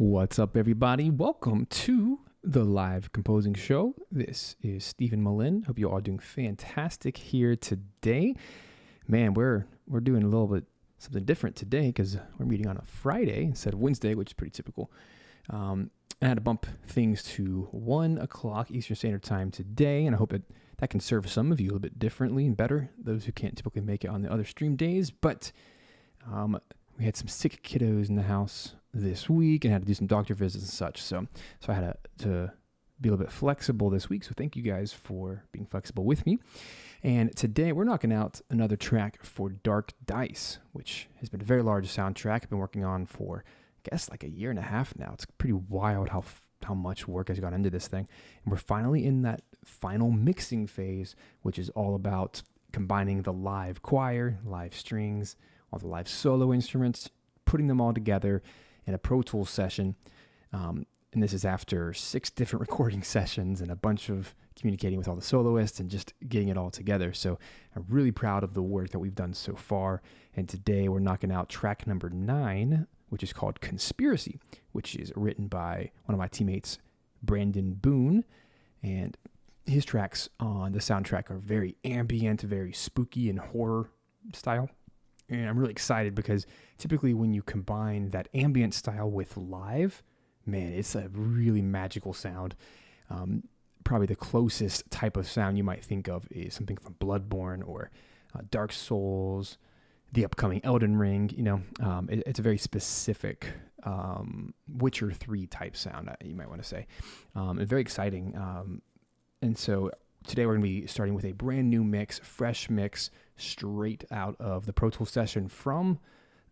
What's up, everybody? Welcome to the live composing show. This is Stephen Melin. Hope you all are doing fantastic here today. Man, we're doing a little bit something different today because we're meeting on a Friday instead of Wednesday, which is pretty typical. I had to bump things to 1 o'clock Eastern Standard Time today, and I hope that can serve some of you a little bit differently and better, those who can't typically make it on the other stream days. But we had some sick kiddos in the house this week and had to do some doctor visits and such. So I had to be a little bit flexible this week. So thank you guys for being flexible with me. And today we're knocking out another track for Dark Dice, which has been a very large soundtrack I've been working on for, I guess, like a year and a half now. It's pretty wild how much work has gone into this thing. And we're finally in that final mixing phase, which is all about combining the live choir, live strings, all the live solo instruments, putting them all together in a Pro Tools session. And this is after 6 different recording sessions and a bunch of communicating with all the soloists and just getting it all together. So I'm really proud of the work that we've done so far. And today we're knocking out track number 9, which is called Conspiracy, which is written by one of my teammates, Brandon Boone. And his tracks on the soundtrack are very ambient, very spooky and horror style. And I'm really excited because typically when you combine that ambient style with live, man, it's a really magical sound. Probably the closest type of sound you might think of is something from Bloodborne or Dark Souls, the upcoming Elden Ring. It's a very specific Witcher 3 type sound, you might want to say. It's very exciting. And so today we're going to be starting with a brand new mix, fresh mix, straight out of the Pro Tools session from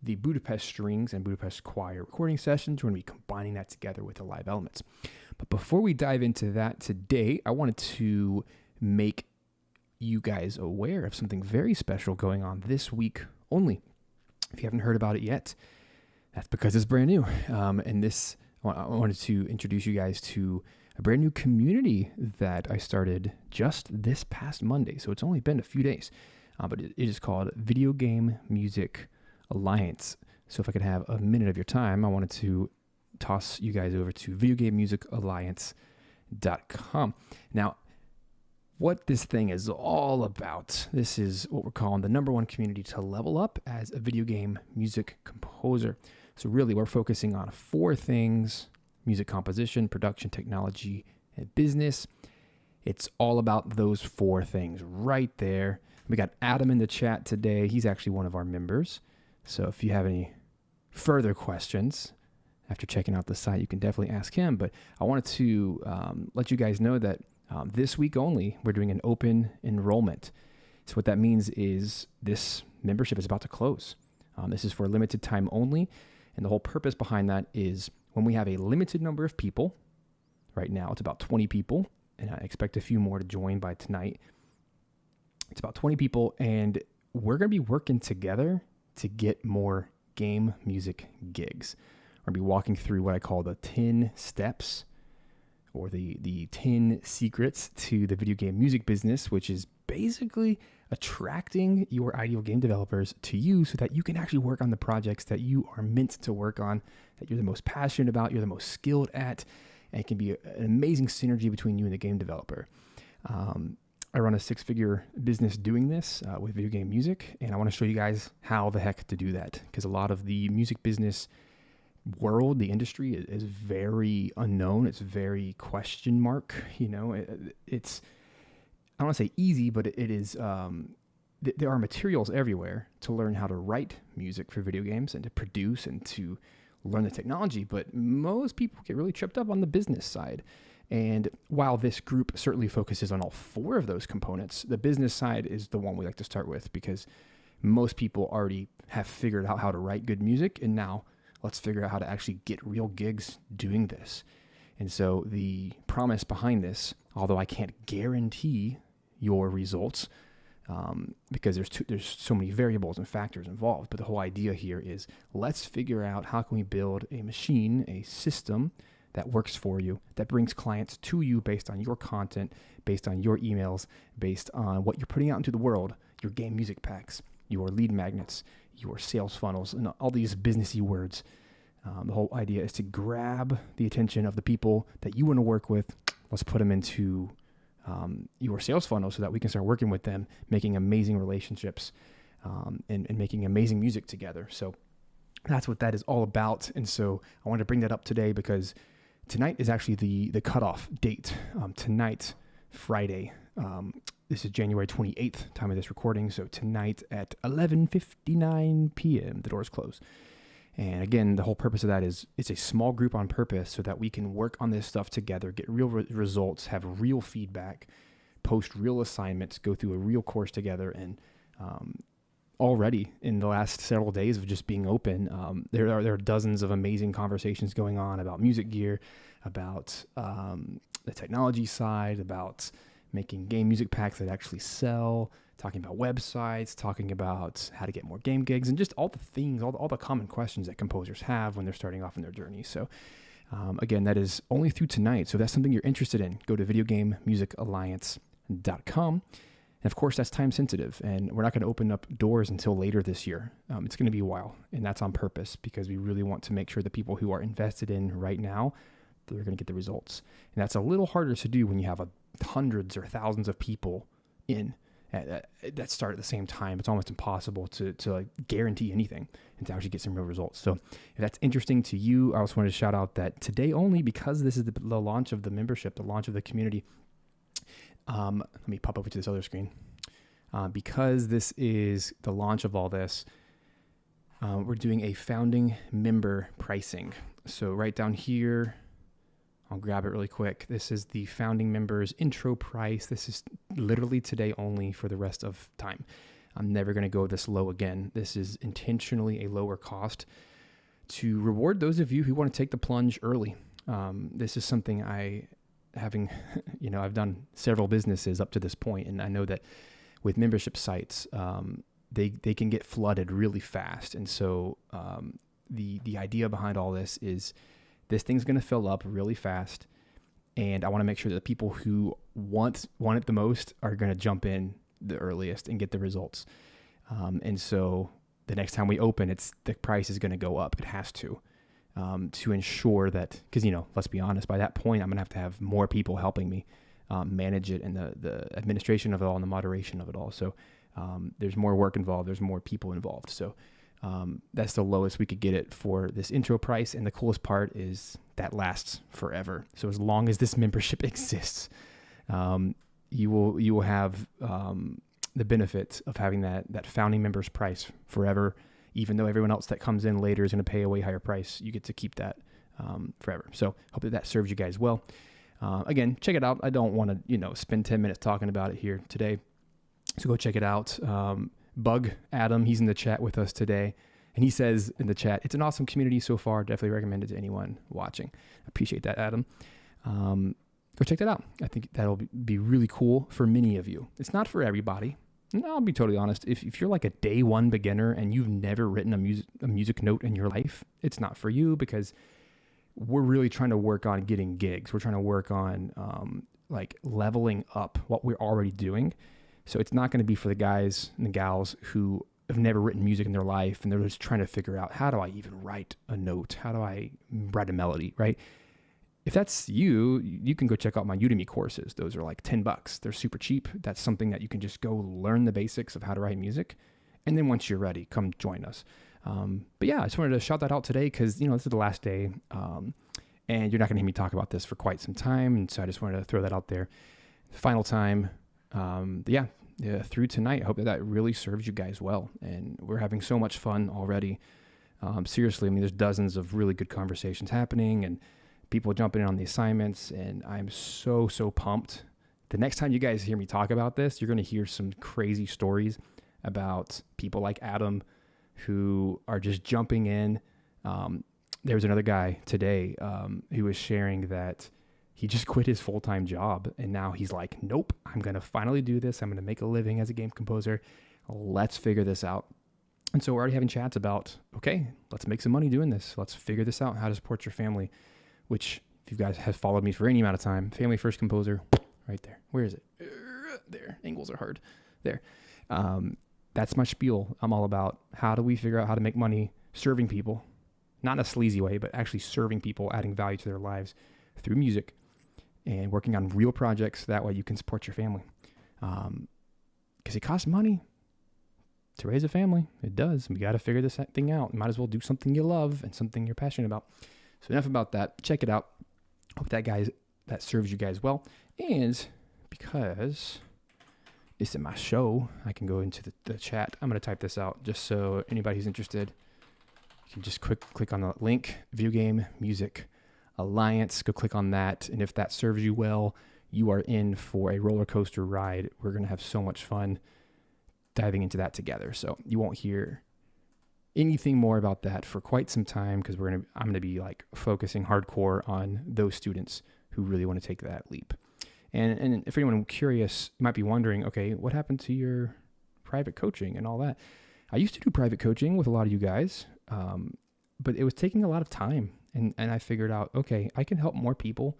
the Budapest Strings and Budapest Choir recording sessions. We're going to be combining that together with the live elements. But before we dive into that today, I wanted to make you guys aware of something very special going on this week only. If you haven't heard about it yet, that's because it's brand new. I wanted to introduce you guys to a brand new community that I started just this past Monday. So it's only been a few days, but it is called Video Game Music Alliance. So if I could have a minute of your time, I wanted to toss you guys over to videogamemusicalliance.com. Now, what this thing is all about, this is what we're calling the #1 community to level up as a video game music composer. So really, we're focusing on 4 things: music composition, production, technology, and business. It's all about those 4 things right there. We got Adam in the chat today. He's actually one of our members. So if you have any further questions after checking out the site, you can definitely ask him. But I wanted to let you guys know that this week only, we're doing an open enrollment. So what that means is this membership is about to close. This is for a limited time only. And the whole purpose behind that is when we have a limited number of people, right now it's about 20 people, and I expect a few more to join by tonight. It's about 20 people, and we're going to be working together to get more game music gigs. We're going to be walking through what I call the 10 steps or the 10 secrets to the video game music business, which is basically attracting your ideal game developers to you so that you can actually work on the projects that you are meant to work on, that you're the most passionate about, you're the most skilled at, and it can be an amazing synergy between you and the game developer. I run a 6-figure business doing this with video game music, and I want to show you guys how the heck to do that, because a lot of the music business world, the industry is very unknown. It's very question mark. It's, I don't want to say easy, but it is, there are materials everywhere to learn how to write music for video games and to produce and to learn the technology, but most people get really tripped up on the business side. And while this group certainly focuses on all 4 of those components, the business side is the one we like to start with because most people already have figured out how to write good music, and now let's figure out how to actually get real gigs doing this. And so the promise behind this, although I can't guarantee your results because there's so many variables and factors involved, but the whole idea here is let's figure out how can we build a machine, a system that works for you, that brings clients to you based on your content, based on your emails, based on what you're putting out into the world, your game music packs, your lead magnets, your sales funnels, and all these businessy words. The whole idea is to grab the attention of the people that you want to work with. Let's put them into your sales funnel so that we can start working with them, making amazing relationships, and making amazing music together. So that's what that is all about. And so I wanted to bring that up today because tonight is actually the cutoff date. Tonight, Friday, this is January 28th, time of this recording. So tonight at 11:59 p.m., the doors close. And again, the whole purpose of that is it's a small group on purpose so that we can work on this stuff together, get real results, have real feedback, post real assignments, go through a real course together. And already in the last several days of just being open, there are dozens of amazing conversations going on about music gear, about the technology side, about making game music packs that actually sell, talking about websites, talking about how to get more game gigs, and just all the things, all the common questions that composers have when they're starting off in their journey. So again, that is only through tonight. So if that's something you're interested in, go to videogamemusicalliance.com. And of course, that's time sensitive, and we're not going to open up doors until later this year. It's going to be a while, and that's on purpose because we really want to make sure the people who are invested in right now, they're going to get the results. And that's a little harder to do when you have hundreds or thousands of people in that start at the same time. It's almost impossible to like guarantee anything and to actually get some real results. So if that's interesting to you, I also wanted to shout out that today only, because this is the launch of the membership, the launch of the community. Let me pop over to this other screen. Because this is the launch of all this, we're doing a founding member pricing. So right down here, I'll grab it really quick. This is the founding members intro price. This is literally today only for the rest of time. I'm never going to go this low again. This is intentionally a lower cost to reward those of you who want to take the plunge early. This is something I've done several businesses up to this point, and I know that with membership sites, they can get flooded really fast. And so the idea behind all this is this thing's going to fill up really fast, and I want to make sure that the people who want it the most are going to jump in the earliest and get the results. And so the next time we open, the price is going to go up. It has to ensure that, because, let's be honest, by that point, I'm going to have more people helping me manage it, and the administration of it all and the moderation of it all. So there's more work involved. There's more people involved. So that's the lowest we could get it for this intro price. And the coolest part is that lasts forever. So as long as this membership exists, you will have the benefit of having that founding members price forever. Even though everyone else that comes in later is going to pay a way higher price, you get to keep that forever. So hope that serves you guys well. Again, check it out. I don't want to, spend 10 minutes talking about it here today. So go check it out. Bug Adam, he's in the chat with us today, and he says in the chat, it's an awesome community so far. Definitely recommend it to anyone watching. I appreciate that, Adam. Go check that out. I think that'll be really cool for many of you. It's not for everybody. And I'll be totally honest. If you're like a day one beginner and you've never written a music note in your life, it's not for you, because we're really trying to work on getting gigs. We're trying to work on like leveling up what we're already doing. So it's not going to be for the guys and the gals who have never written music in their life and they're just trying to figure out, how do I even write a note? How do I write a melody, right? If that's you, you can go check out my Udemy courses. Those are like $10. They're super cheap. That's something that you can just go learn the basics of how to write music. And then once you're ready, come join us. But yeah, I just wanted to shout that out today because, this is the last day. And you're not going to hear me talk about this for quite some time. And so I just wanted to throw that out there. Final time. Through tonight, I hope that really serves you guys well. And we're having so much fun already. Seriously, there's dozens of really good conversations happening and people jumping in on the assignments. And I'm so pumped. The next time you guys hear me talk about this, you're going to hear some crazy stories about people like Adam who are just jumping in. There was another guy today who was sharing that he just quit his full-time job, and now he's like, nope, I'm going to finally do this. I'm going to make a living as a game composer. Let's figure this out. And so we're already having chats about, okay, let's make some money doing this. Let's figure this out, how to support your family, which if you guys have followed me for any amount of time, family first composer, right there. Where is it? There. Angles are hard. There. That's my spiel. I'm all about how do we figure out how to make money serving people not in a sleazy way, but actually serving people, adding value to their lives through music and working on real projects. That way you can support your family. Because it costs money to raise a family. It does. We got to figure this thing out. You might as well do something you love and something you're passionate about. So enough about that. Check it out. Hope that serves you guys well. And because it's in my show, I can go into the chat. I'm going to type this out just so anybody who's interested, you can just click on the link, Video Game Music Alliance. Go click on that. And if that serves you well, you are in for a roller coaster ride. We're going to have so much fun diving into that together. So you won't hear anything more about that for quite some time, because I'm going to be like focusing hardcore on those students who really want to take that leap. And if anyone curious might be wondering, okay, what happened to your private coaching and all that? I used to do private coaching with a lot of you guys, but it was taking a lot of time. And I figured out, okay, I can help more people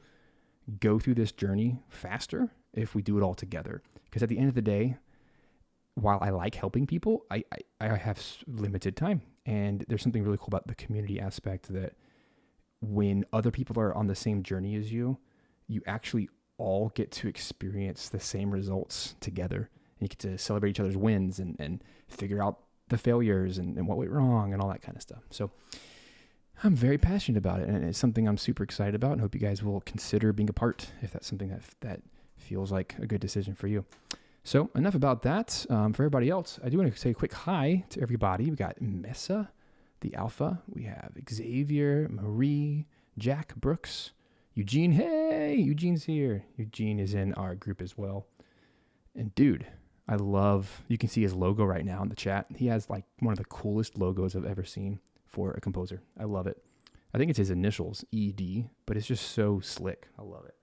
go through this journey faster if we do it all together. Because at the end of the day, while I like helping people, I have limited time. And there's something really cool about the community aspect, that when other people are on the same journey as you, you actually all get to experience the same results together. And you get to celebrate each other's wins and figure out the failures and what went wrong and all that kind of stuff. So I'm very passionate about it, and it's something I'm super excited about, and hope you guys will consider being a part if that's something that feels like a good decision for you. So enough about that. For everybody else, I do want to say a quick hi to everybody. We got Mesa, the Alpha. We have Xavier, Marie, Jack, Brooks, Eugene. Hey, Eugene's here. Eugene is in our group as well. And dude, you can see his logo right now in the chat. He has like one of the coolest logos I've ever seen for a composer. I love it. I think it's his initials, ED, but it's just so slick. I love it.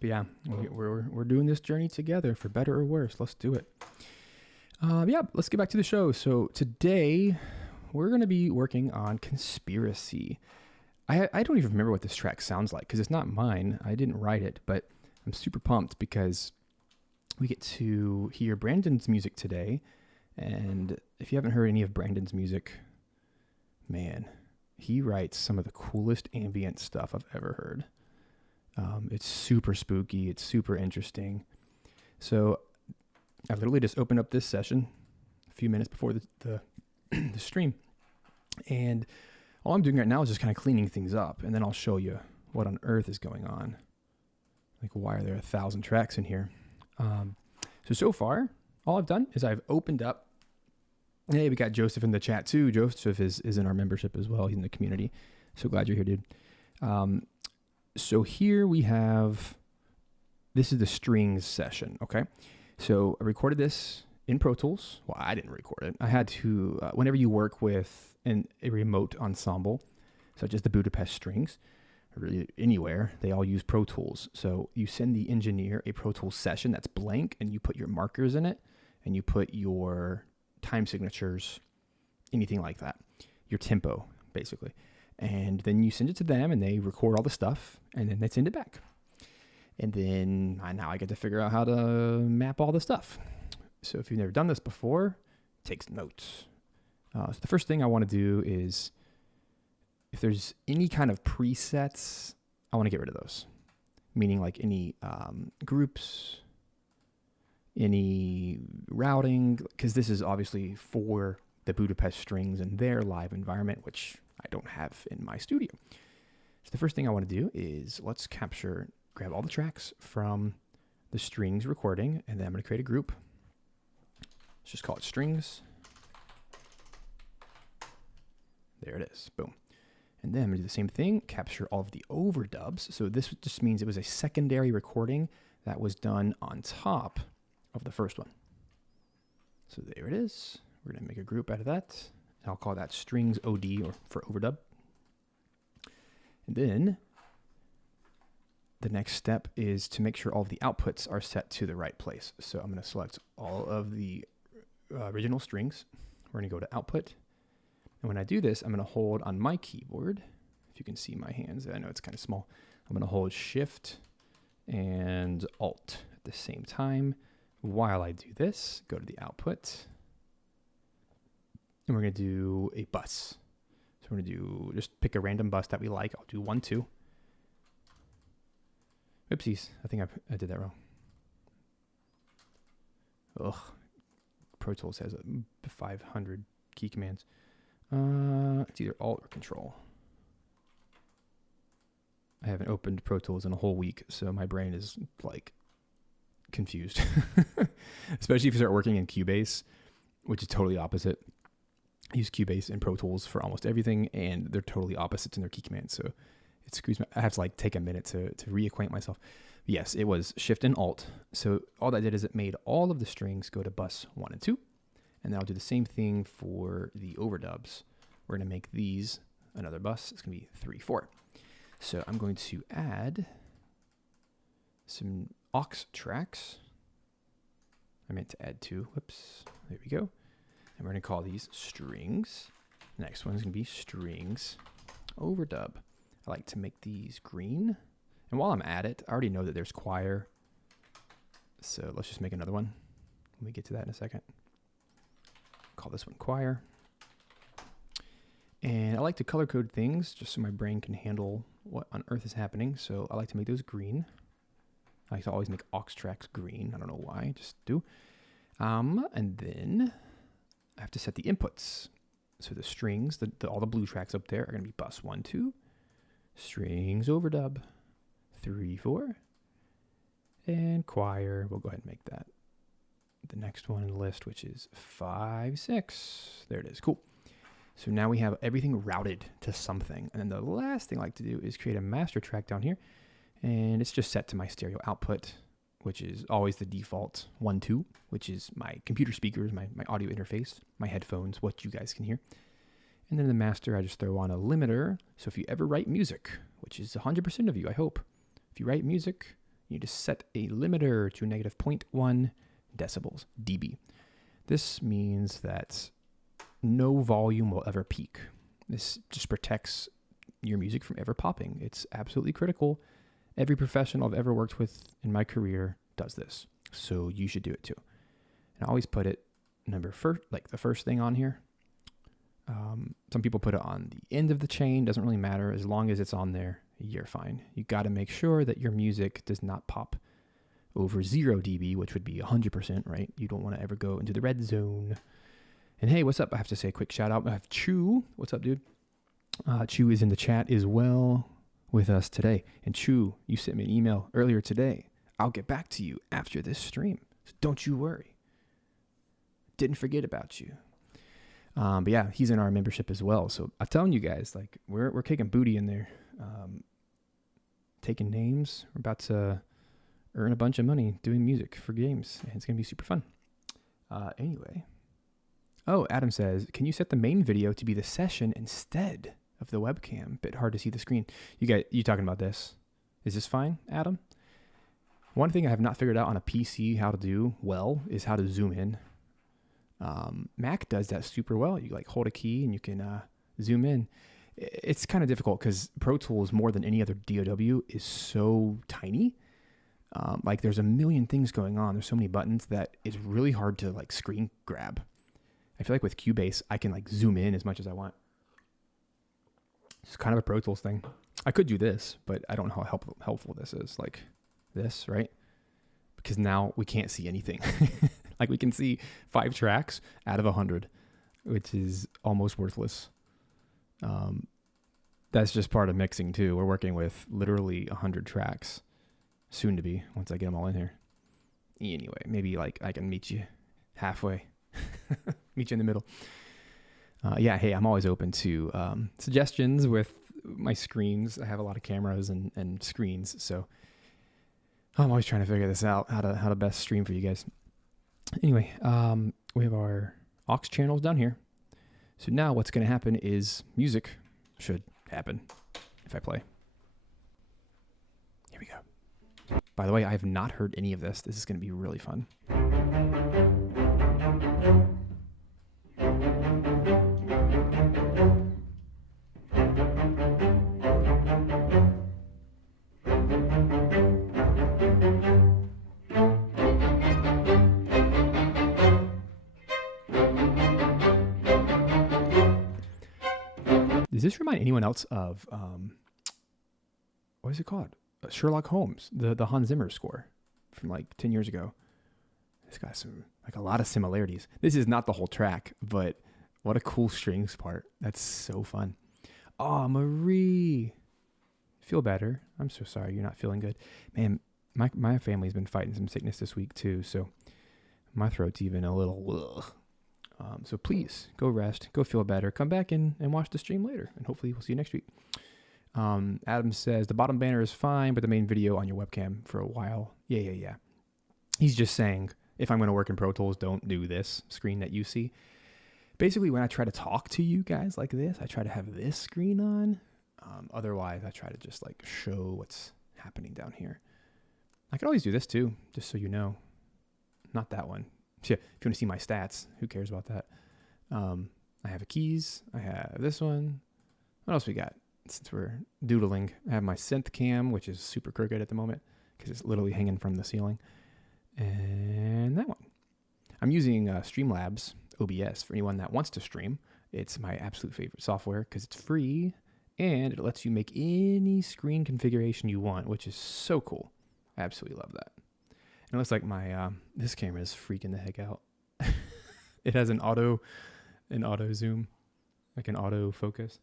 But yeah, we're doing this journey together, for better or worse. Let's do it. Yeah, let's get back to the show. So today we're going to be working on Conspiracy. I don't even remember what this track sounds like, because it's not mine. I didn't write it, but I'm super pumped because we get to hear Brandon's music today. And if you haven't heard any of Brandon's music, man, he writes some of the coolest ambient stuff I've ever heard. It's super spooky. It's super interesting. So I literally just opened up this session a few minutes before the stream. And all I'm doing right now is just kind of cleaning things up. And then I'll show you what on earth is going on. Like, why are there 1,000 tracks in here? So far, all I've done is I've opened up. Hey, we got Joseph in the chat too. Joseph is in our membership as well. He's in the community. So glad you're here, dude. So here we have, this is the strings session, okay? So I recorded this in Pro Tools. Well, I didn't record it. I had to, whenever you work with a remote ensemble, such as the Budapest Strings, or really anywhere, they all use Pro Tools. So you send the engineer a Pro Tools session that's blank, and you put your markers in it, and you put your time signatures, anything like that, your tempo, basically. And then you send it to them, and they record all the stuff, and then they send it back. And then now I get to figure out how to map all the stuff. So if you've never done this before, take notes. So the first thing I want to do is, if there's any kind of presets, I want to get rid of those. Meaning like any groups, any routing, because this is obviously for the Budapest Strings and their live environment, which I don't have in my studio. So the first thing I want to do is let's grab all the tracks from the strings recording, and then I'm going to create a group. Let's just call it strings. There it is. Boom. And then I'm going to do the same thing, capture all of the overdubs. So this just means it was a secondary recording that was done on top of the first one. So there it is. We're going to make a group out of that. I'll call that strings OD, or for overdub. And then the next step is to make sure all of the outputs are set to the right place. So I'm going to select all of the original strings. We're going to go to output. And when I do this, I'm going to hold on my keyboard. If you can see my hands, I know it's kind of small. I'm going to hold Shift and Alt at the same time. While I do this, go to the output. And we're going to do a bus. So we're going to do, just pick a random bus that we like. I'll do 1, 2. Oopsies. I think I did that wrong. Ugh. Pro Tools has 500 key commands. It's either Alt or Control. I haven't opened Pro Tools in a whole week, so my brain is like confused. Especially if you start working in Cubase, which is totally opposite. I use Cubase and Pro Tools for almost everything, and they're totally opposites in their key commands. So it screws me. I have to like take a minute to reacquaint myself. Yes, it was Shift and Alt. So all that did is it made all of the strings go to bus 1 and 2. And then I'll do the same thing for the overdubs. We're going to make these another bus. It's going to be 3, 4. So I'm going to add some aux tracks. I meant to add 2. Whoops. There we go. And we're going to call these strings. Next one's going to be strings overdub. I like to make these green. And while I'm at it, I already know that there's choir. So let's just make another one. Let me get to that in a second. Call this one choir. And I like to color code things just so my brain can handle what on earth is happening. So I like to make those green. I like to always make aux tracks green. I don't know why, just do. And then I have to set the inputs. So the strings, all the blue tracks up there are going to be bus 1, 2. Strings overdub 3, 4. And choir, we'll go ahead and make that the next one in the list, which is 5, 6. There it is. Cool. So now we have everything routed to something. And then the last thing I like to do is create a master track down here. And it's just set to my stereo output, which is always the default 1, 2, which is my computer speakers, my audio interface, my headphones, what you guys can hear. And then the master, I just throw on a limiter. So if you ever write music, which is 100% of you, I hope. If you write music, you just set a limiter to negative 0.1 decibels, dB. This means that no volume will ever peak. This just protects your music from ever popping. It's absolutely critical. Every professional I've ever worked with in my career does this. So you should do it too. And I always put it like the first thing on here. Some people put it on the end of the chain. Doesn't really matter. As long as it's on there, you're fine. You got to make sure that your music does not pop over 0 dB, which would be 100%, right? You don't want to ever go into the red zone. And hey, what's up? I have to say a quick shout out. I have Chu. What's up, dude? Chu is in the chat as well with us today. And Chu, you sent me an email earlier today. I'll get back to you after this stream. So don't you worry. Didn't forget about you. But yeah, he's in our membership as well. So I'm telling you guys, like we're kicking booty in there. Taking names. We're about to earn a bunch of money doing music for games. And it's going to be super fun. Anyway. Oh, Adam says, can you set the main video to be the session instead of the webcam? Bit hard to see the screen. You talking about this? Is this fine, Adam? One thing I have not figured out on a PC how to do well is how to zoom in. Mac does that super well. You like hold a key and you can zoom in. It's kind of difficult because Pro Tools, more than any other DAW, is so tiny. Like there's a million things going on. There's so many buttons that it's really hard to like screen grab. I feel like with Cubase, I can like zoom in as much as I want. It's kind of a Pro Tools thing. I could do this, but I don't know how helpful this is. Like this, right? Because now we can't see anything. Like we can see 5 tracks out of 100, which is almost worthless. That's just part of mixing too. We're working with literally 100 tracks, soon to be, once I get them all in here. Anyway, maybe like I can meet you halfway. Meet you in the middle. Yeah, hey, I'm always open to suggestions with my screens. I have a lot of cameras and screens, so I'm always trying to figure this out, how to best stream for you guys. Anyway, we have our aux channels down here. So now what's going to happen is music should happen if I play. Here we go. By the way, I have not heard any of this. This is going to be really fun. Does this remind anyone else of, what is it called? Sherlock Holmes, the Hans Zimmer score from like 10 years ago. It's got a lot of similarities. This is not the whole track, but what a cool strings part. That's so fun. Oh, Marie. Feel better. I'm so sorry you're not feeling good. Man, my family's been fighting some sickness this week too, so my throat's even a little ugh. So please go rest, go feel better, come back and watch the stream later, and hopefully we'll see you next week. Adam says the bottom banner is fine, but the main video on your webcam for a while. Yeah. He's just saying if I'm going to work in Pro Tools, don't do this screen that you see. Basically, when I try to talk to you guys like this, I try to have this screen on. Otherwise, I try to just like show what's happening down here. I could always do this too, just so you know. Not that one. Yeah, if you want to see my stats, who cares about that? I have a keys. I have this one. What else we got? Since we're doodling, I have my synth cam, which is super crooked at the moment because it's literally hanging from the ceiling. And that one. I'm using Streamlabs OBS for anyone that wants to stream. It's my absolute favorite software because it's free and it lets you make any screen configuration you want, which is so cool. I absolutely love that. And it looks like my this camera is freaking the heck out. It has an auto zoom, like an auto focus.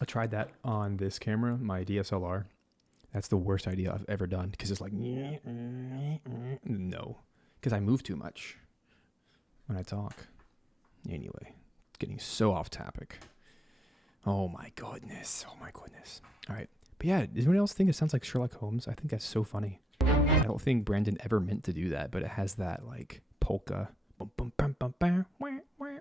I tried that on this camera, my DSLR. That's the worst idea I've ever done because it's like, no, because I move too much when I talk. Anyway, getting so off topic. Oh my goodness. All right. But yeah, does anyone else think it sounds like Sherlock Holmes? I think that's so funny. I don't think Brandon ever meant to do that, but it has that like polka. Bum, bum, bum, bum, bum, wah, wah.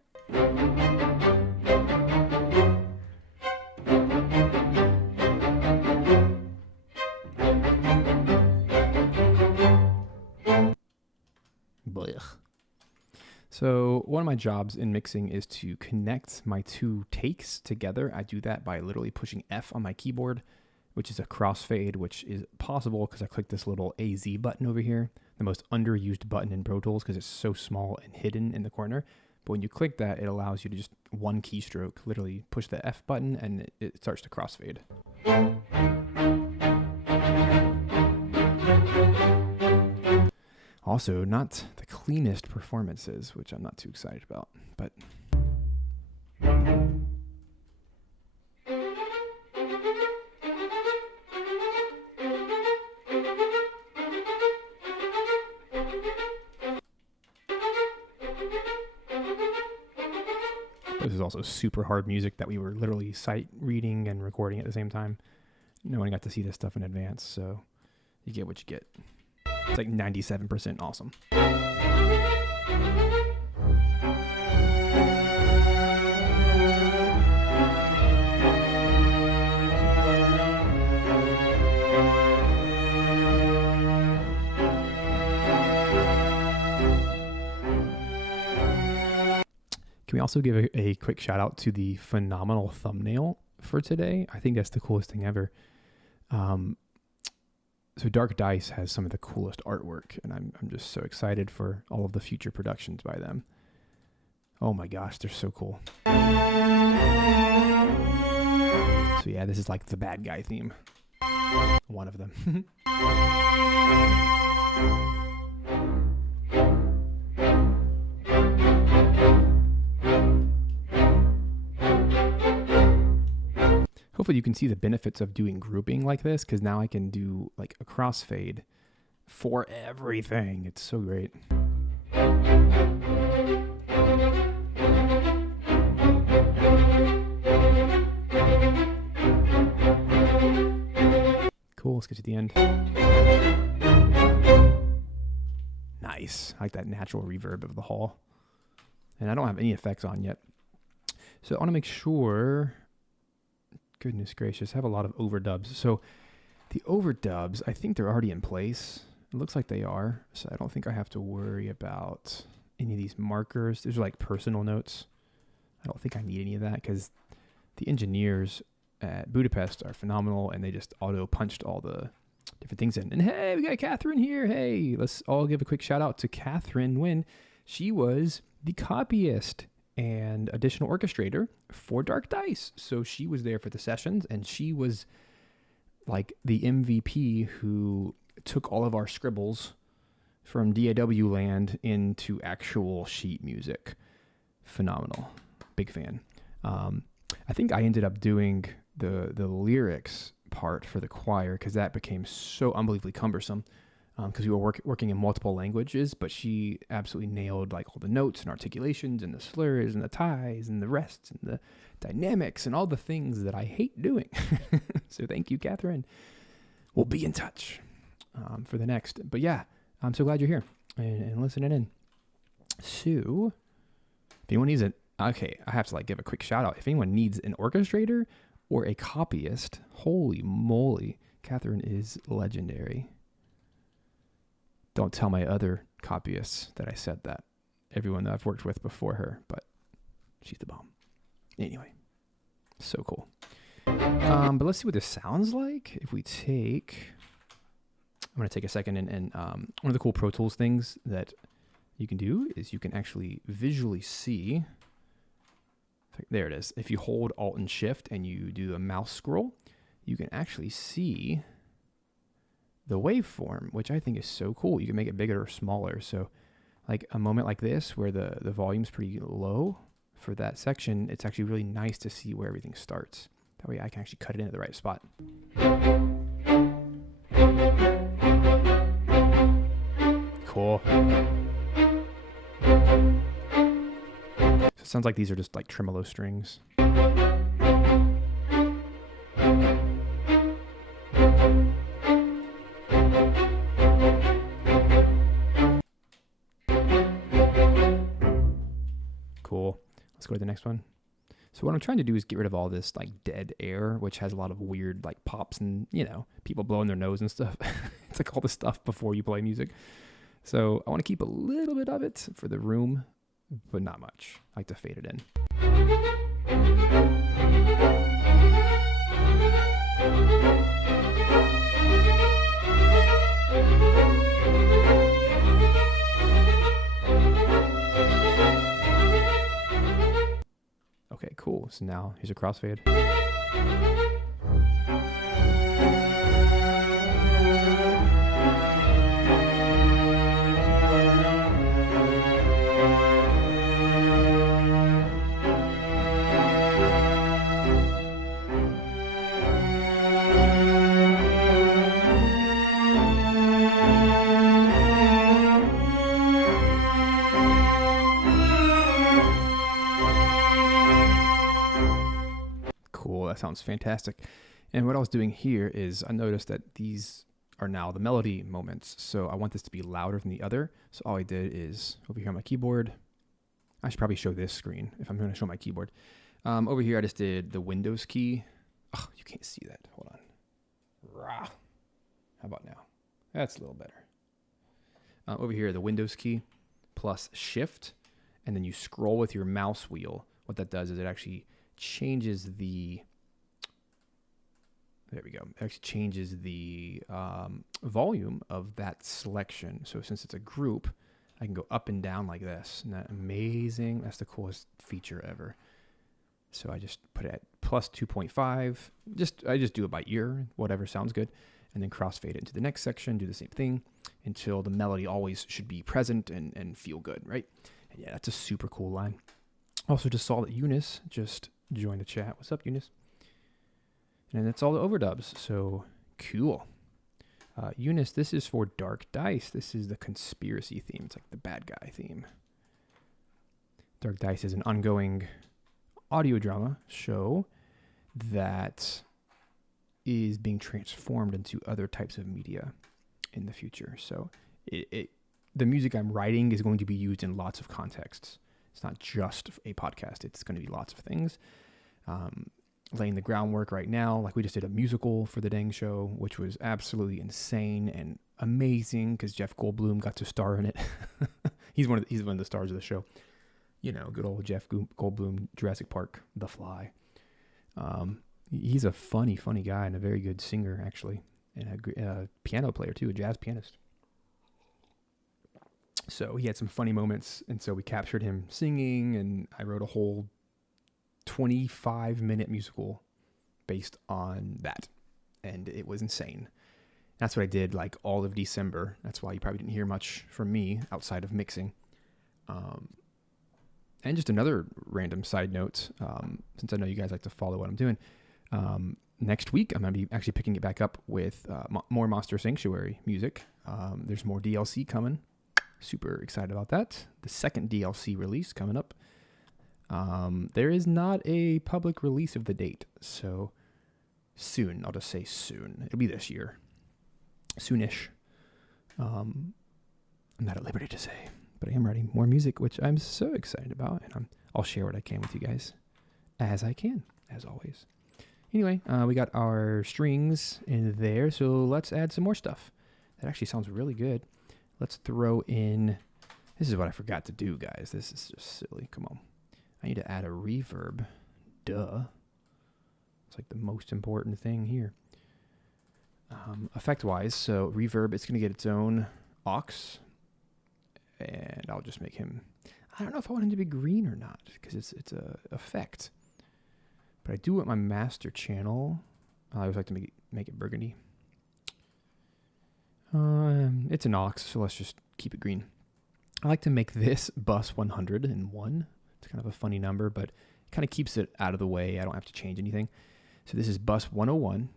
So one of my jobs in mixing is to connect my two takes together. I do that by literally pushing F on my keyboard, which is a crossfade, which is possible because I clicked this little AZ button over here, the most underused button in Pro Tools because it's so small and hidden in the corner. But when you click that, it allows you to just one keystroke, literally push the F button and it starts to crossfade. Also, not the cleanest performances, which I'm not too excited about, but... This is also super hard music that we were literally sight reading and recording at the same time. No one got to see this stuff in advance, so you get what you get. It's like 97% awesome. Can we also give a quick shout out to the phenomenal thumbnail for today? I think that's the coolest thing ever. So Dark Dice has some of the coolest artwork, and I'm just so excited for all of the future productions by them. Oh my gosh, they're so cool. So yeah, this is like the bad guy theme. One of them. Hopefully you can see the benefits of doing grouping like this, because now I can do like a crossfade for everything. It's so great. Cool, let's get to the end. Nice. I like that natural reverb of the hall. And I don't have any effects on yet. So I want to make sure... Goodness gracious, I have a lot of overdubs. So the overdubs, I think they're already in place. It looks like they are. So I don't think I have to worry about any of these markers. These are like personal notes. I don't think I need any of that because the engineers at Budapest are phenomenal and they just auto punched all the different things in. And hey, we got Catherine here. Hey, let's all give a quick shout out to Catherine when she was the copyist and additional orchestrator for Dark Dice. So she was there for the sessions, and she was like the MVP who took all of our scribbles from DAW land into actual sheet music. Phenomenal. Big fan. I think I ended up doing the lyrics part for the choir because that became so unbelievably cumbersome because we were working in multiple languages, but she absolutely nailed like all the notes and articulations and the slurs and the ties and the rests and the dynamics and all the things that I hate doing. So thank you, Catherine. We'll be in touch for the next. But yeah, I'm so glad you're here and listening in. So if anyone needs it, okay, I have to like give a quick shout out. If anyone needs an orchestrator or a copyist, holy moly, Catherine is legendary. Don't tell my other copyists that I said that. Everyone that I've worked with before her, but she's the bomb. Anyway, so cool. But let's see what this sounds like. If we take, I'm going to take a second and one of the cool Pro Tools things that you can do is you can actually visually see. There it is. If you hold Alt and Shift and you do a mouse scroll, you can actually see the waveform, which I think is so cool. You can make it bigger or smaller. So like a moment like this where the volume's pretty low for that section, it's actually really nice to see where everything starts. That way I can actually cut it into the right spot. Cool. So it sounds like these are just like tremolo strings. Cool. Let's go to the next one. So what I'm trying to do is get rid of all this like dead air, which has a lot of weird like pops and, you know, people blowing their nose and stuff. It's like all the stuff before you play music. So I want to keep a little bit of it for the room, but not much. I like to fade it in. Okay, cool. So now here's a crossfade. That sounds fantastic. And what I was doing here is I noticed that these are now the melody moments. So I want this to be louder than the other. So all I did is over here on my keyboard, I should probably show this screen if I'm going to show my keyboard. Over here, I just did the Windows key. Oh, you can't see that. Hold on. Rah. How about now? That's a little better. Over here, the Windows key plus Shift, and then you scroll with your mouse wheel. What that does is it actually changes the There we go. It actually changes the volume of that selection. So since it's a group, I can go up and down like this. Isn't that amazing? That's the coolest feature ever. So I just put it at plus 2.5. I just do it by ear, whatever sounds good. And then crossfade it into the next section, do the same thing until the melody always should be present and feel good, right? And yeah, that's a super cool line. Also just saw that Eunice just joined the chat. What's up, Eunice? And that's all the overdubs. So cool. Eunice, this is for Dark Dice. This is the conspiracy theme. It's like the bad guy theme. Dark Dice is an ongoing audio drama show that is being transformed into other types of media in the future. So the music I'm writing is going to be used in lots of contexts. It's not just a podcast. It's going to be lots of things. Laying the groundwork right now. Like we just did a musical for the dang show, which was absolutely insane and amazing because Jeff Goldblum got to star in it. He's one of the stars of the show. You know, good old Jeff Goldblum, Jurassic Park, The Fly. He's a funny guy and a very good singer, actually, and a piano player too, a jazz pianist. So he had some funny moments, and so we captured him singing, and I wrote a whole 25-minute musical based on that, and it was insane. That's what I did like all of December. That's why you probably didn't hear much from me outside of mixing. And just another random side note, since I know you guys like to follow what I'm doing, next week I'm going to be actually picking it back up with more Monster Sanctuary music. There's more DLC coming. Super excited about that. The second DLC release coming up. There is not a public release of the date, so soon. I'll just say soon. It'll be this year. Soonish. I'm not at liberty to say, but I am writing more music, which I'm so excited about, and I'll share what I can with you guys as I can, as always. Anyway, we got our strings in there, so let's add some more stuff. That actually sounds really good. Let's throw in, this is what I forgot to do, guys. This is just silly. Come on. I need to add a reverb. Duh. It's like the most important thing here. Effect-wise, so reverb, it's going to get its own aux. And I'll just make him, I don't know if I want him to be green or not, because it's a effect. But I do want my master channel. I always like to make it burgundy. It's an aux, so let's just keep it green. I like to make this bus 101. It's kind of a funny number, but it kind of keeps it out of the way. I don't have to change anything. So this is bus 101.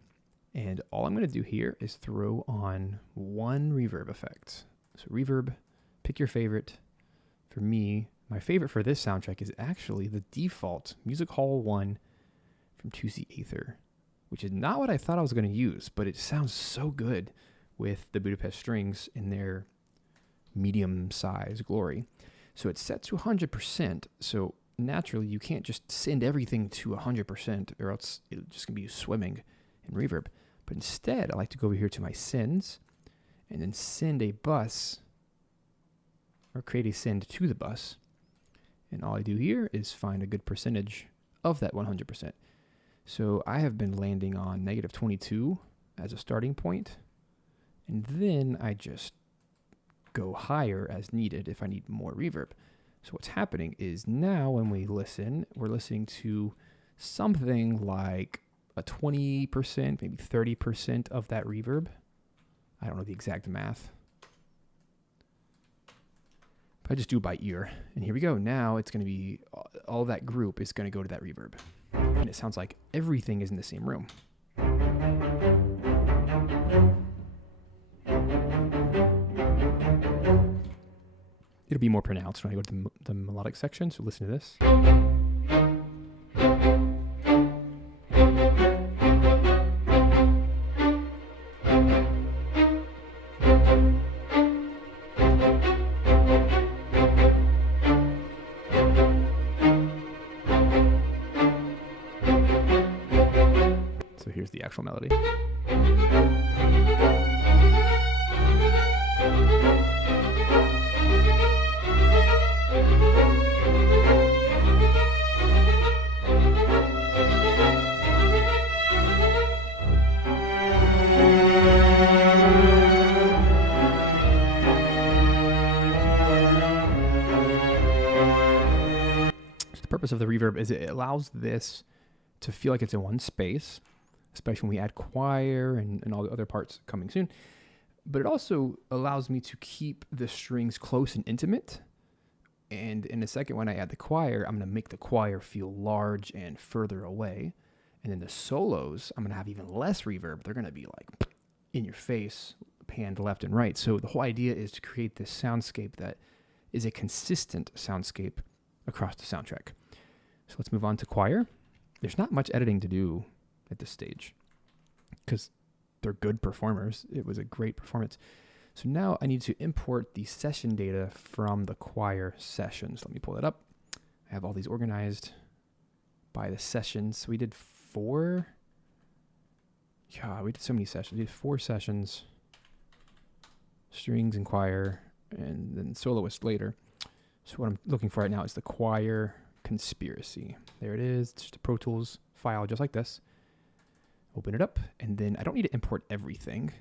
And all I'm going to do here is throw on one reverb effect. So reverb, pick your favorite. For me, my favorite for this soundtrack is actually the default Music Hall 1 from 2C Aether, which is not what I thought I was going to use, but it sounds so good with the Budapest strings in their medium size glory. So it's set to 100%. So naturally, you can't just send everything to 100% or else it's just going to be swimming in reverb. But instead, I like to go over here to my sends and then send a bus or create a send to the bus. And all I do here is find a good percentage of that 100%. So I have been landing on -22 as a starting point. And then I just go higher as needed if I need more reverb. So what's happening is now when we listen, we're listening to something like a 20%, maybe 30% of that reverb. I don't know the exact math. But I just do it by ear. And here we go. Now it's going to be, all that group is going to go to that reverb. And it sounds like everything is in the same room. It'll be more pronounced when I go to the melodic section, so listen to this. So here's the actual melody. Purpose of the reverb is it allows this to feel like it's in one space, especially when we add choir and all the other parts coming soon. But it also allows me to keep the strings close and intimate. And in a second, when I add the choir, I'm going to make the choir feel large and further away. And then the solos, I'm going to have even less reverb. They're going to be like in your face, panned left and right. So the whole idea is to create this soundscape that is a consistent soundscape across the soundtrack. So let's move on to choir. There's not much editing to do at this stage because they're good performers. It was a great performance. So now I need to import the session data from the choir sessions. Let me pull that up. I have all these organized by the sessions. We did 4. Yeah, we did so many sessions. We did 4 sessions, strings and choir, and then soloist later. So what I'm looking for right now is the choir conspiracy. There it is. It's just a Pro Tools file just like this. Open it up, and then I don't need to import everything.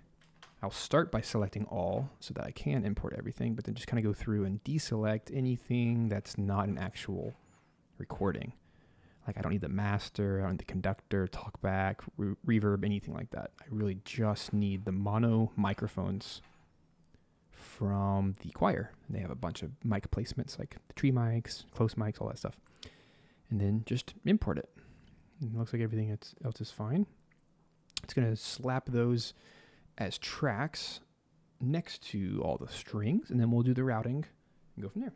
I'll start by selecting all so that I can import everything, but then just kind of go through and deselect anything that's not an actual recording. Like I don't need the master, I don't need the conductor, talkback, reverb, anything like that. I really just need the mono microphones from the choir. And they have a bunch of mic placements like the tree mics, close mics, all that stuff. And then just import it. And it looks like everything else is fine. It's going to slap those as tracks next to all the strings, and then we'll do the routing and go from there.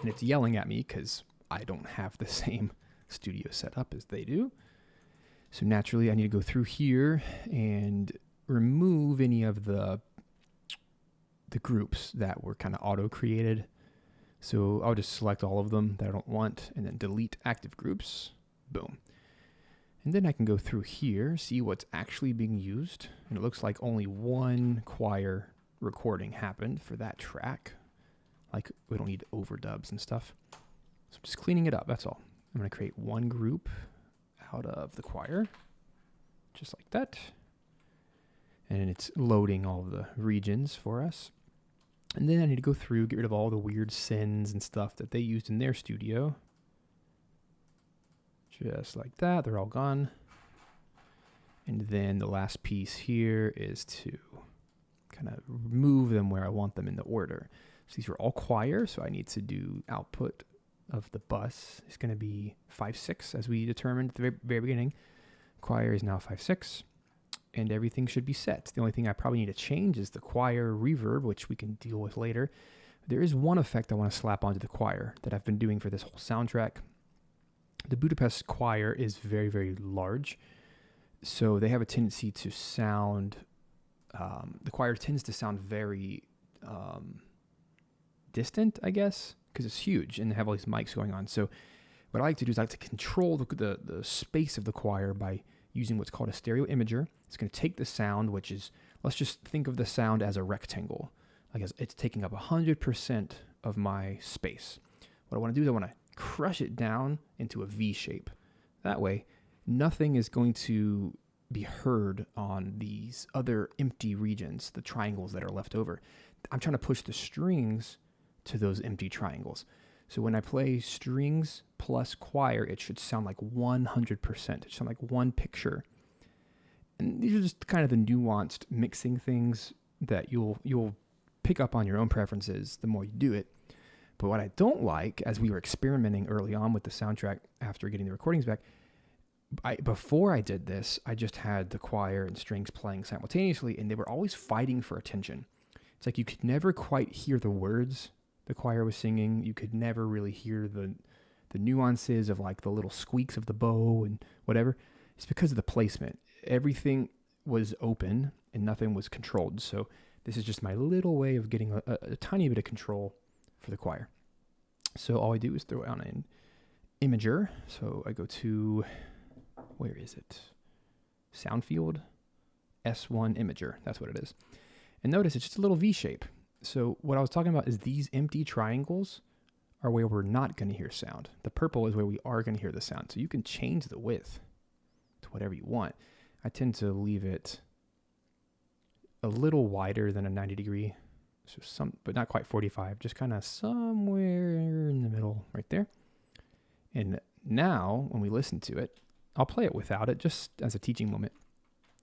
And it's yelling at me because I don't have the same studio set up as they do. So naturally, I need to go through here and remove any of the groups that were kind of auto-created. So I'll just select all of them that I don't want and then delete active groups. Boom. And then I can go through here, see what's actually being used. And it looks like only one choir recording happened for that track. Like we don't need overdubs and stuff. So I'm just cleaning it up, that's all. I'm going to create one group out of the choir, just like that. And it's loading all of the regions for us. And then I need to go through, get rid of all the weird sins and stuff that they used in their studio. Just like that, they're all gone. And then the last piece here is to kind of move them where I want them in the order. So these are all choir, so I need to do output of the bus. It's going to be 5/6 as we determined at the very, very beginning. Choir is now 5/6, and everything should be set. The only thing I probably need to change is the choir reverb, which we can deal with later. There is one effect I want to slap onto the choir that I've been doing for this whole soundtrack. The Budapest choir is very, very large, so they have a tendency to sound, the choir tends to sound very distant, I guess, because it's huge and they have all these mics going on. So what I like to do is I like to control the space of the choir by using what's called a stereo imager. It's going to take the sound, which is, let's just think of the sound as a rectangle. Like it's taking up 100% of my space. What I want to do is I want to crush it down into a V shape. That way, nothing is going to be heard on these other empty regions, the triangles that are left over. I'm trying to push the strings to those empty triangles. So when I play strings plus choir, it should sound like 100%. It should sound like one picture. And these are just kind of the nuanced mixing things that you'll pick up on your own preferences the more you do it. But what I don't like, as we were experimenting early on with the soundtrack after getting the recordings back, before I did this, I just had the choir and strings playing simultaneously, and they were always fighting for attention. It's like you could never quite hear the words the choir was singing. You could never really hear the nuances of like the little squeaks of the bow and whatever. It's because of the placement. Everything was open and nothing was controlled. So this is just my little way of getting a tiny bit of control for the choir. So all I do is throw on an imager. So I go to, where is it? Sound field, S1 imager. That's what it is. And notice it's just a little V shape. So what I was talking about is these empty triangles are where we're not going to hear sound. The purple is where we are going to hear the sound. So you can change the width to whatever you want. I tend to leave it a little wider than a 90 degree. So but not quite 45, just kind of somewhere in the middle right there. And now when we listen to it, I'll play it without it just as a teaching moment.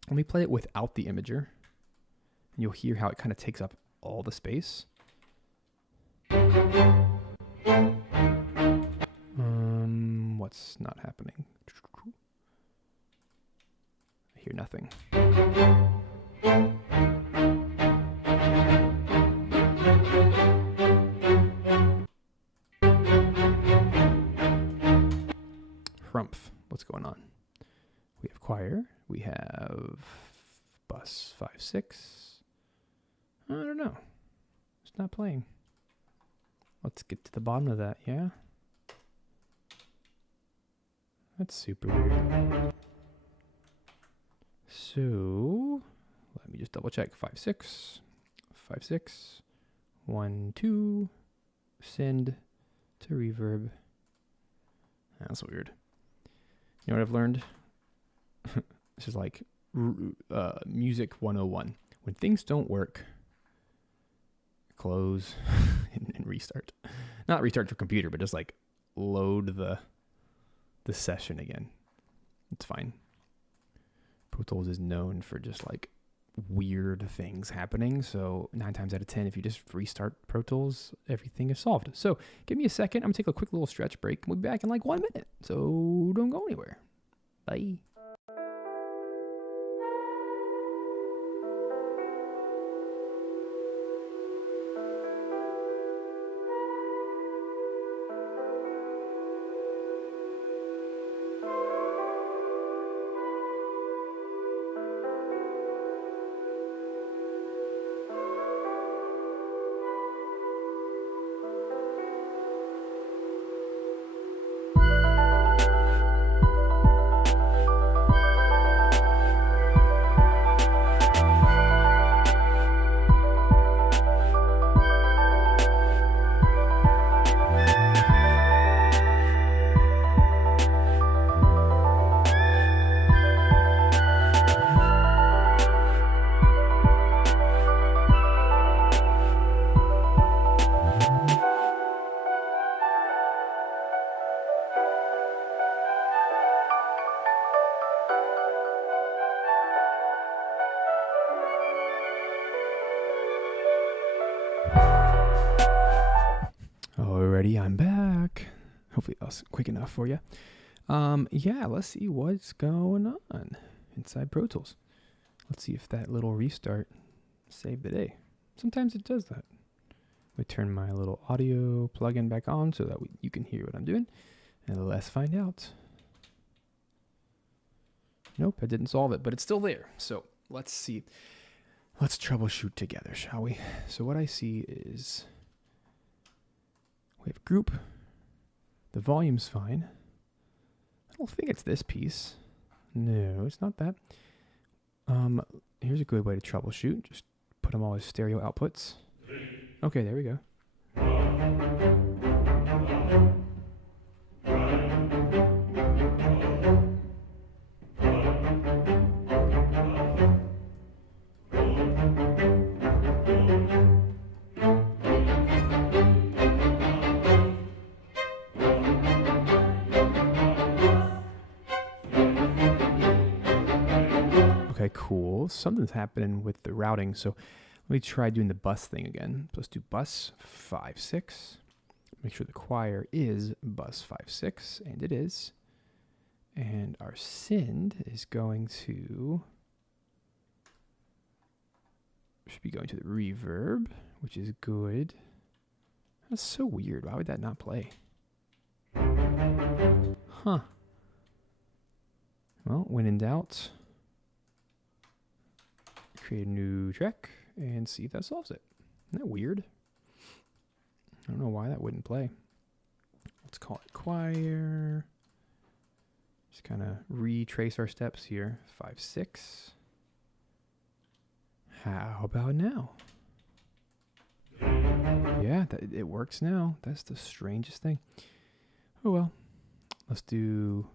Let me play it without the imager, and you'll hear how it kind of takes up all the space. What's not happening? I hear nothing. Hrumph. What's going on? We have choir. We have bus 5/6. I don't know. It's not playing. Let's get to the bottom of that, yeah? That's super weird. So, let me just double check. 5/6. 5/6. 1, 2. Send to reverb. That's weird. You know what I've learned? This is like music 101. When things don't work, close and restart. Not restart your computer, but just like load the session again. It's fine. Pro Tools is known for just like weird things happening. So 9 times out of 10, if you just restart Pro Tools, everything is solved. So give me a second. I'm gonna take a quick little stretch break. We'll be back in like 1 minute. So don't go anywhere. Bye. Alrighty, I'm back. Hopefully that was quick enough for you. Yeah, let's see what's going on inside Pro Tools. Let's see if that little restart saved the day. Sometimes it does that. We turn my little audio plugin back on so that you can hear what I'm doing, and let's find out. Nope, I didn't solve it, but it's still there. So let's see. Let's troubleshoot together, shall we? So what I see is we have group. The volume's fine. I don't think it's this piece. No, it's not that. Here's a good way to troubleshoot. Just put them all as stereo outputs. Okay, there we go. Okay, cool. Something's happening with the routing. So let me try doing the bus thing again. So let's do bus 5-6. Make sure the choir is bus 5-6, and it is. And our send is going to, should be going to the reverb, which is good. That's so weird. Why would that not play? Huh. Well, when in doubt, create a new track and see if that solves it. Isn't that weird? I don't know why that wouldn't play. Let's call it choir. Just kind of retrace our steps here. 5-6. How about now? Yeah, it works now. That's the strangest thing. Oh well. Let's do,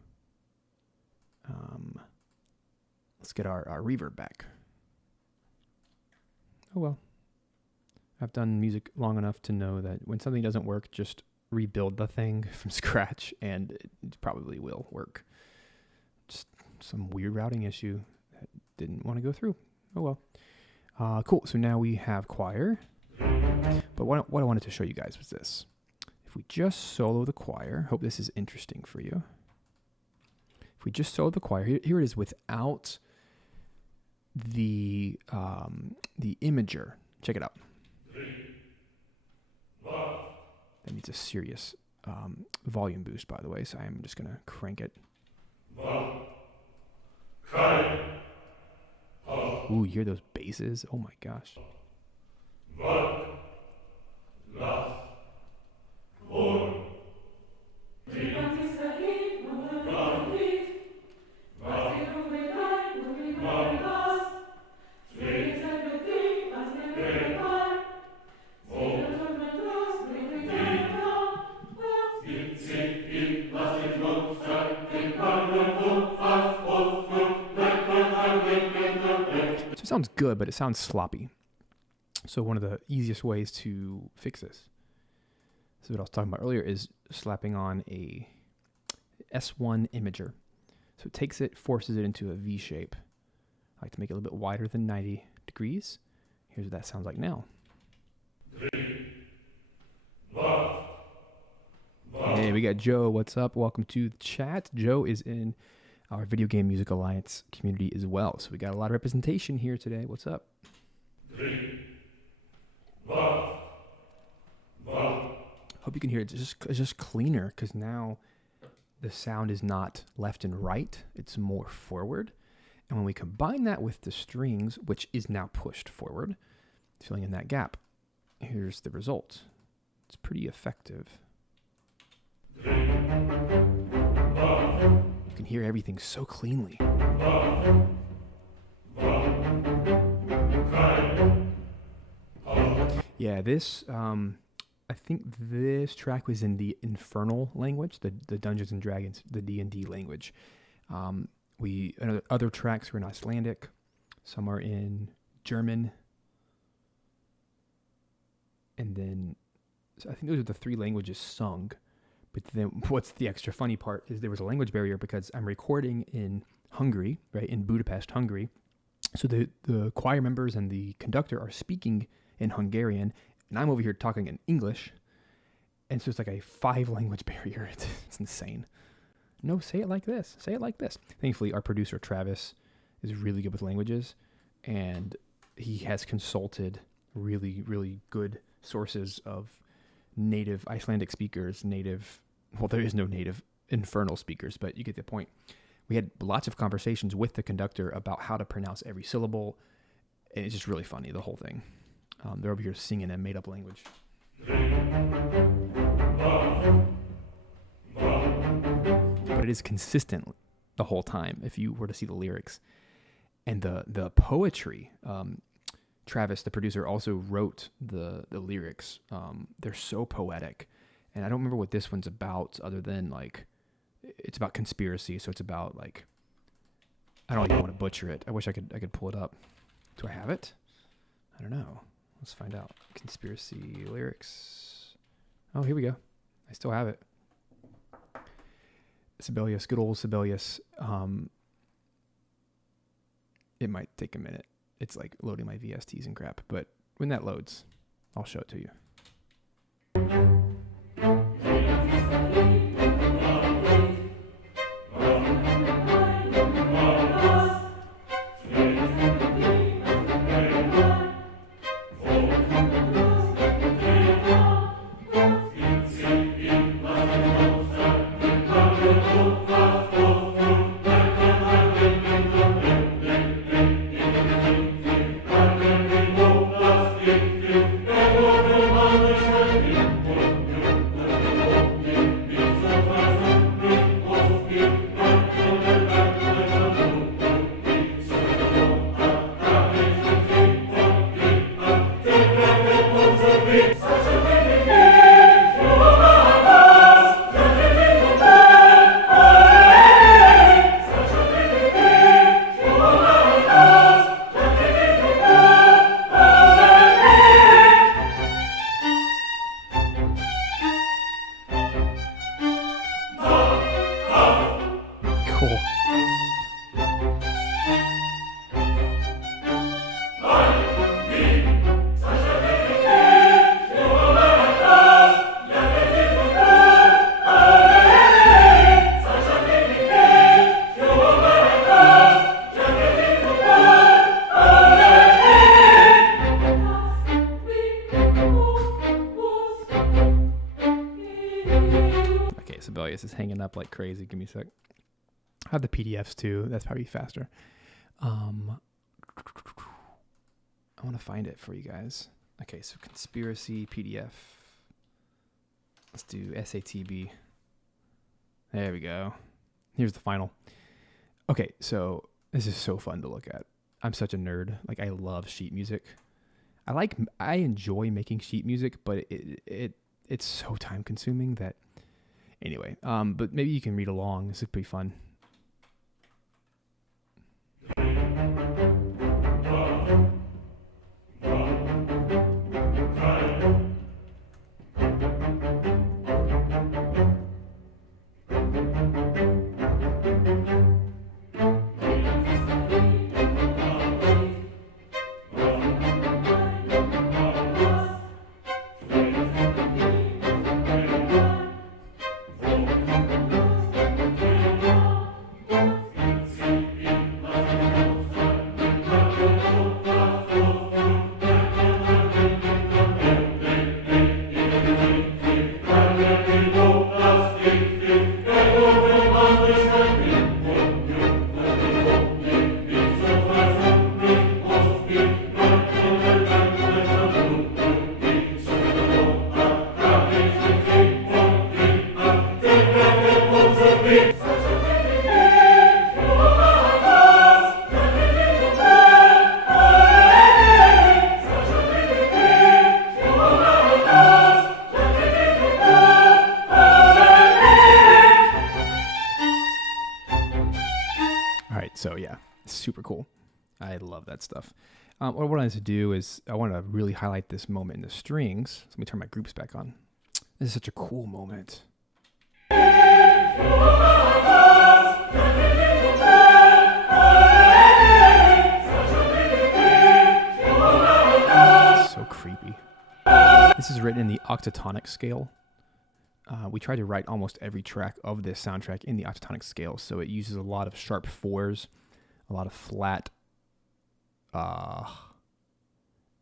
let's get our reverb back. Oh well. I've done music long enough to know that when something doesn't work, just rebuild the thing from scratch and it probably will work. Just some weird routing issue that didn't want to go through. Oh well. Cool. So now we have choir. But what I wanted to show you guys was this. If we just solo the choir, hope this is interesting for you. If we just solo the choir, here it is without the imager. Check it out. That needs a serious volume boost, by the way, so I'm just going to crank it. Ooh, you hear those basses? Oh my gosh. it sounds good, but it sounds sloppy. So one of the easiest ways to fix this, so what I was talking about earlier, is slapping on a S1 imager. So it takes it, forces it into a V shape. I like to make it a little bit wider than 90 degrees. Here's what that sounds like now. Hey, we got Joe. What's up? Welcome to the chat. Joe is in our Video Game Music Alliance community as well. So we got a lot of representation here today. What's up? Hope you can hear it. It's just cleaner because now the sound is not left and right. It's more forward. And when we combine that with the strings, which is now pushed forward, filling in that gap, here's the result. It's pretty effective. You can hear everything so cleanly. Yeah, this, I think this track was in the Infernal language, the Dungeons and Dragons, the D&D language. Other tracks were in Icelandic, some are in German, and then so I think those are the three languages sung. But then what's the extra funny part is there was a language barrier because I'm recording in Hungary, right, in Budapest, Hungary. So the choir members and the conductor are speaking in Hungarian, and I'm over here talking in English. And so it's like a 5-language barrier. It's insane. No, say it like this. Say it like this. Thankfully, our producer, Travis, is really good with languages, and he has consulted really, really good sources of native Icelandic speakers, well, there is no native Infernal speakers, but you get the point. We had lots of conversations with the conductor about how to pronounce every syllable, and it's just really funny, the whole thing. They're over here singing a made-up language. But it is consistent the whole time if you were to see the lyrics. And the poetry, Travis, the producer, also wrote the lyrics. They're so poetic. And I don't remember what this one's about other than, like, it's about conspiracy. So it's about, like, I don't even want to butcher it. I wish I could pull it up. Do I have it? I don't know. Let's find out. Conspiracy lyrics. Oh, here we go. I still have it. Sibelius, good old Sibelius. It might take a minute. It's like loading my VSTs and crap, but when that loads, I'll show it to you. Sibelius is hanging up like crazy. Give me a sec. I have the PDFs too. That's probably faster. I want to find it for you guys. Okay, so conspiracy PDF. Let's do SATB. There we go. Here's the final. Okay, so this is so fun to look at. I'm such a nerd. Like, I love sheet music. I enjoy making sheet music, but it's so time consuming that anyway, but maybe you can read along. This is pretty fun. right? So yeah, super cool. I love that stuff. What I wanted to do is I want to really highlight this moment in the strings. So let me turn my groups back on. This is such a cool moment. So creepy. This is written in the Octatonic Scale. We tried to write almost every track of this soundtrack in the Octatonic Scale, so it uses a lot of sharp fours, a lot of flat,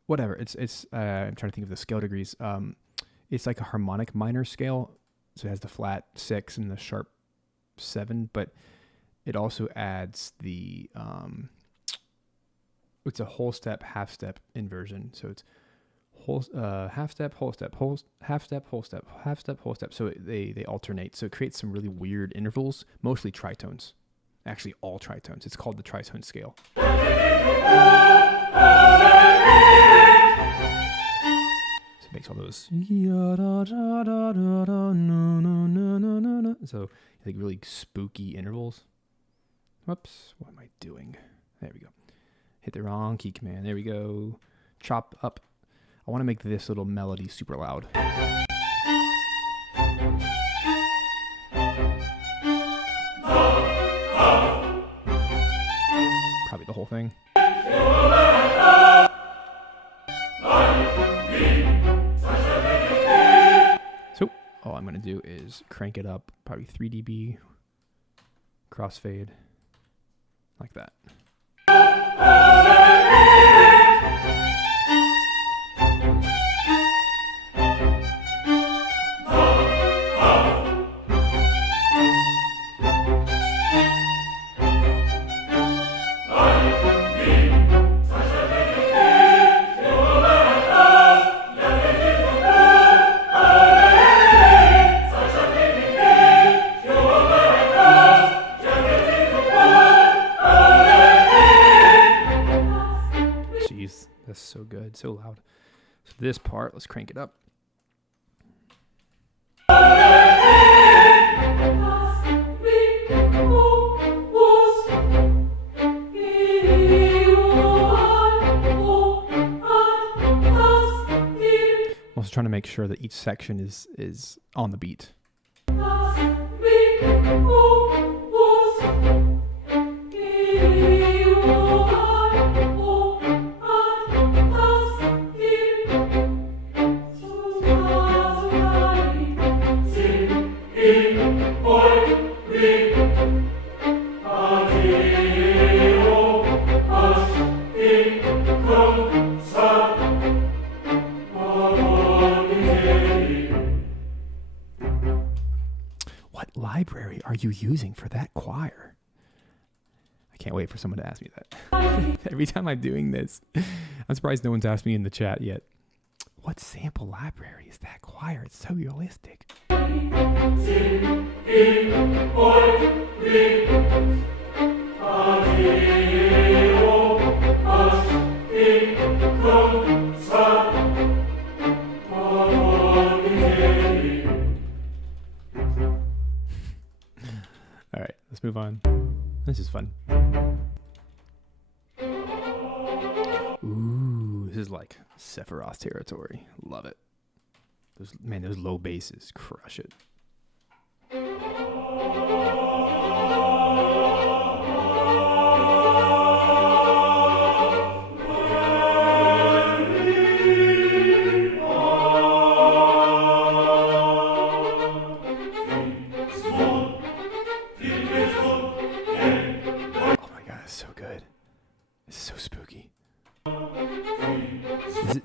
whatever. It's I'm trying to think of the scale degrees. It's like a harmonic minor scale, so it has the flat 6 and the sharp 7, but it also adds the it's a whole step, half step inversion. So it's whole half step, whole step, half step, whole step, half step, whole step. So they alternate. So it creates some really weird intervals, mostly tritones. Actually, all tritones. It's called the tritone scale. So it makes all those. So like really spooky intervals. Whoops, what am I doing? There we go. Hit the wrong key command. There we go. Chop up. I want to make this little melody super loud. Probably the whole thing. So all I'm going to do is crank it up, probably 3 dB, crossfade, like that. That's so good, so loud. So this part, let's crank it up. I'm also trying to make sure that each section is on the beat. What library are you using for that choir? I can't wait for someone to ask me that. Every time I'm doing this, I'm surprised no one's asked me in the chat yet. What sample library is that choir? It's so realistic. All right, let's move on. This is fun. Ooh, this is like Sephiroth territory. Love it. Those low basses crush it.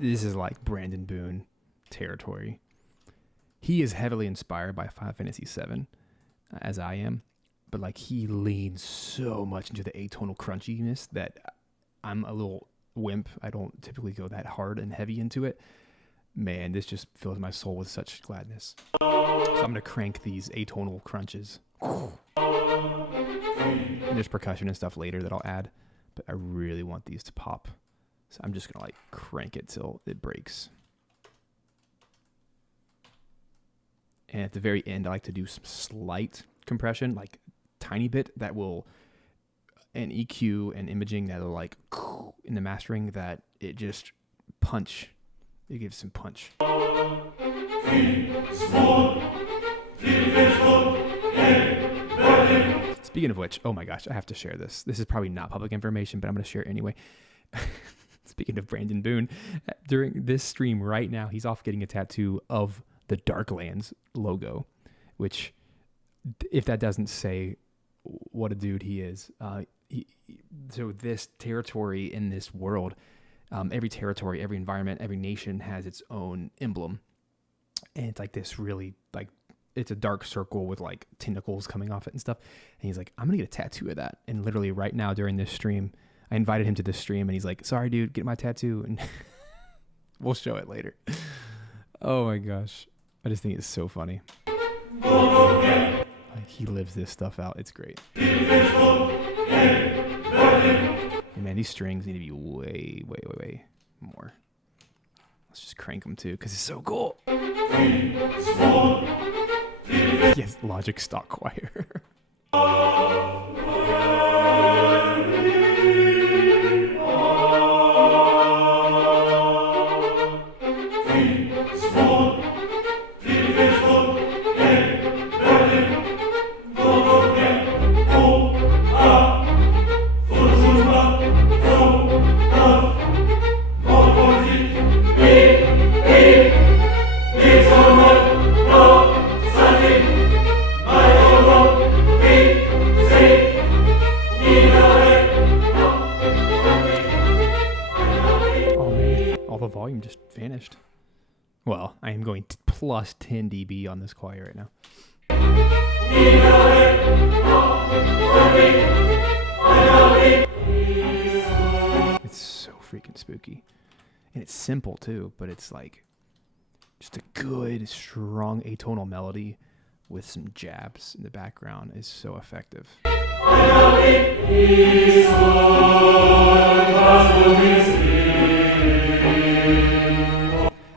This is like Brandon Boone territory. He is heavily inspired by Final Fantasy VII, as I am, but like he leans so much into the atonal crunchiness that I'm a little wimp. I don't typically go that hard and heavy into it. Man, this just fills my soul with such gladness. So I'm gonna crank these atonal crunches. And there's percussion and stuff later that I'll add, but I really want these to pop. So I'm just going to like crank it till it breaks. And at the very end, I like to do some slight compression, like tiny bit that will and EQ and imaging that are like in the mastering that it just punch. It gives some punch. Speaking of which, oh my gosh, I have to share this. This is probably not public information, but I'm going to share it anyway. Speaking of Brandon Boone, during this stream right now, he's off getting a tattoo of the Darklands logo, which, if that doesn't say what a dude he is. So this territory in this world, every territory, every environment, every nation has its own emblem. And it's like this really, like, it's a dark circle with like tentacles coming off it and stuff. And he's like, I'm going to get a tattoo of that. And literally right now during this stream, I invited him to this stream and he's like, sorry, dude, get my tattoo. And we'll show it later. Oh my gosh. I just think it's so funny. Like, he lives this stuff out. It's great. Hey, man, these strings need to be way more. Let's just crank them too, because it's so cool. Yes, Logic stock choir. Volume just vanished. Well, I am going plus 10 dB on this choir right now. It's so freaking spooky. And it's simple too, but it's like just a good, strong atonal melody with some jabs in the background is so effective.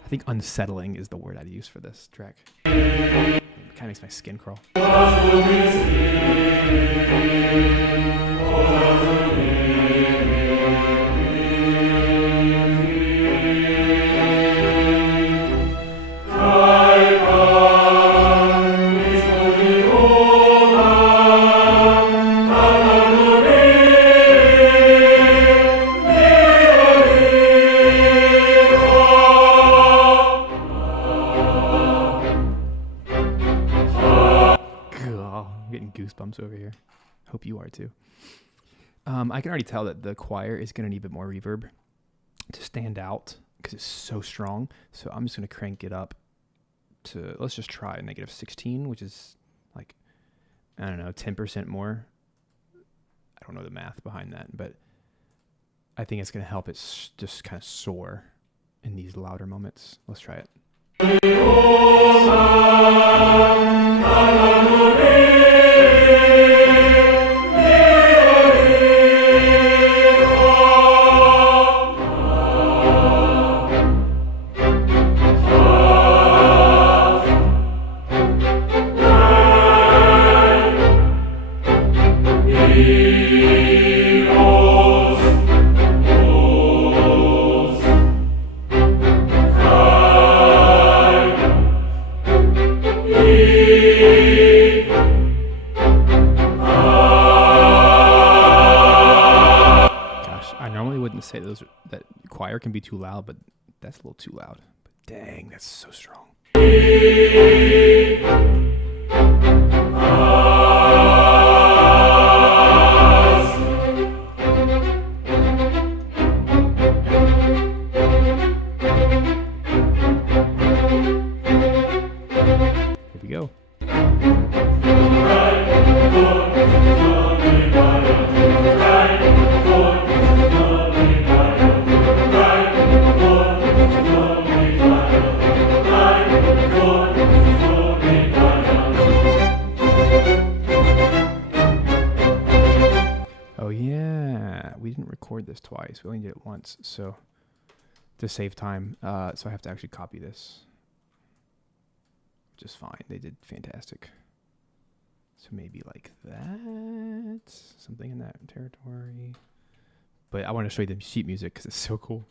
I think unsettling is the word I'd use for this track. It kind of makes my skin crawl. Goosebumps over here. Hope you are too. I can already tell that the choir is going to need a bit more reverb to stand out because it's so strong. So I'm just going to crank it up to, let's just try a negative 16, which is like, I don't know, 10% more. I don't know the math behind that, but I think it's going to help it just kind of soar in these louder moments. Let's try it. Say that choir can be too loud, but that's a little too loud. But dang, that's so strong. Here we go. This twice. We only did it once, so to save time, so I have to actually copy this, which is fine. They did fantastic. So maybe like that, something in that territory. But I want to show you the sheet music because it's so cool.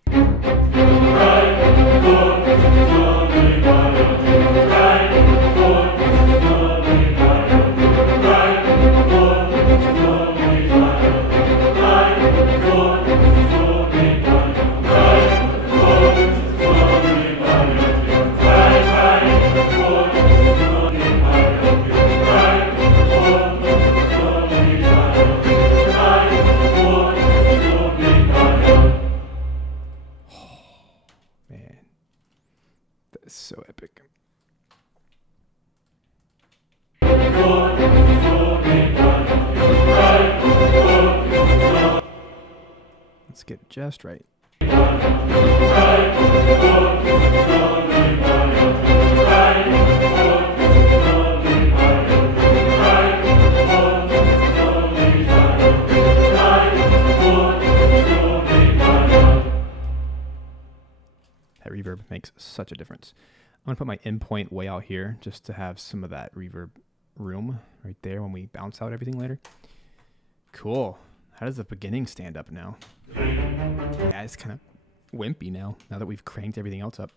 So epic. Let's get it just right. That reverb makes such a difference. I'm going to put my endpoint way out here just to have some of that reverb room right there when we bounce out everything later. Cool. How does the beginning stand up now? Yeah, it's kind of wimpy now that we've cranked everything else up.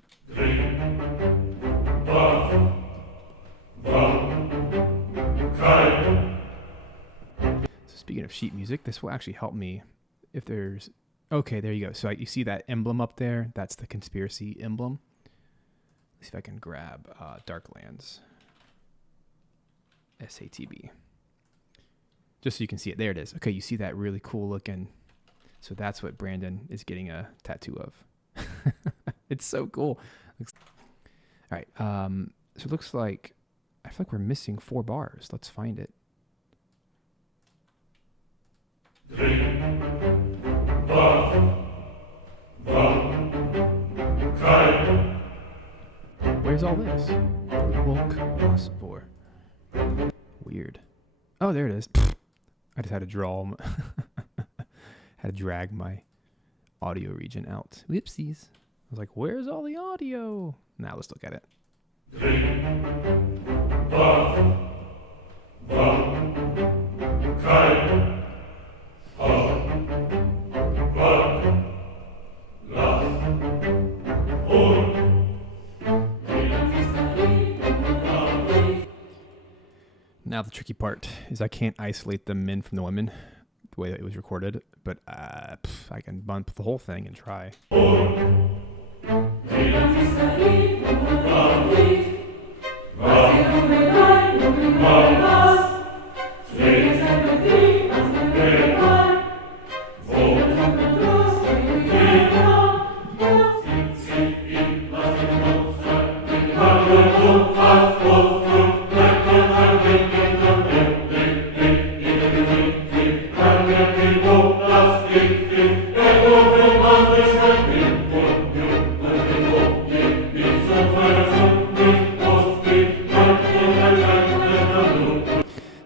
So speaking of sheet music, this will actually help me if there's... Okay, there you go. So you see that emblem up there? That's the conspiracy emblem. Let's see if I can grab Darklands. SATB. Just so you can see it. There it is. Okay, you see that really cool looking. So that's what Brandon is getting a tattoo of. It's so cool. All right. So it looks like, I feel like we're missing 4 bars. Let's find it. Where's all this? Woke plus 4. Weird. Oh, there it is. I just had to draw. Had to drag my audio region out. Whoopsies. I was like, where's all the audio? Now let's look at it. Now the tricky part is I can't isolate the men from the women the way that it was recorded, but I can bump the whole thing and try.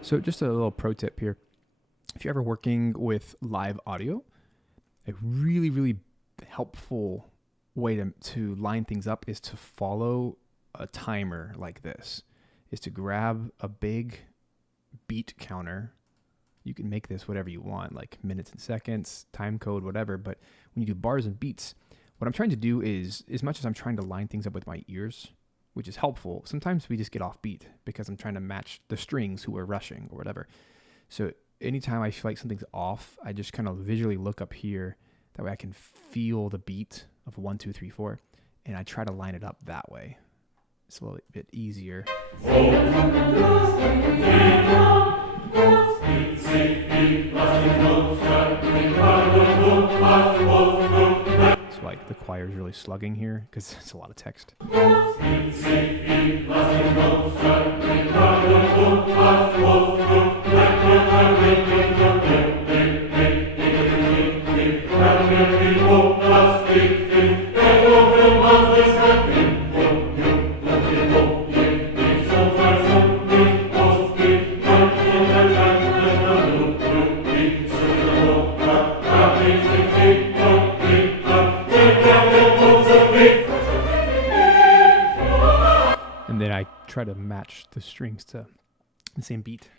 So just a little pro tip here. If you're ever working with live audio, a really, really helpful way to line things up is to follow a timer like this, is to grab a big beat counter. You can make this whatever you want, like minutes and seconds, time code, whatever. But when you do bars and beats, what I'm trying to do is, as much as I'm trying to line things up with my ears, which is helpful, sometimes we just get off beat because I'm trying to match the strings who are rushing or whatever. So anytime I feel like something's off, I just kind of visually look up here. That way I can feel the beat of 1, 2, 3, 4, and I try to line it up that way. It's a little bit easier. So like the choir is really slugging here because it's a lot of text. And then I try to match the strings to The same beat.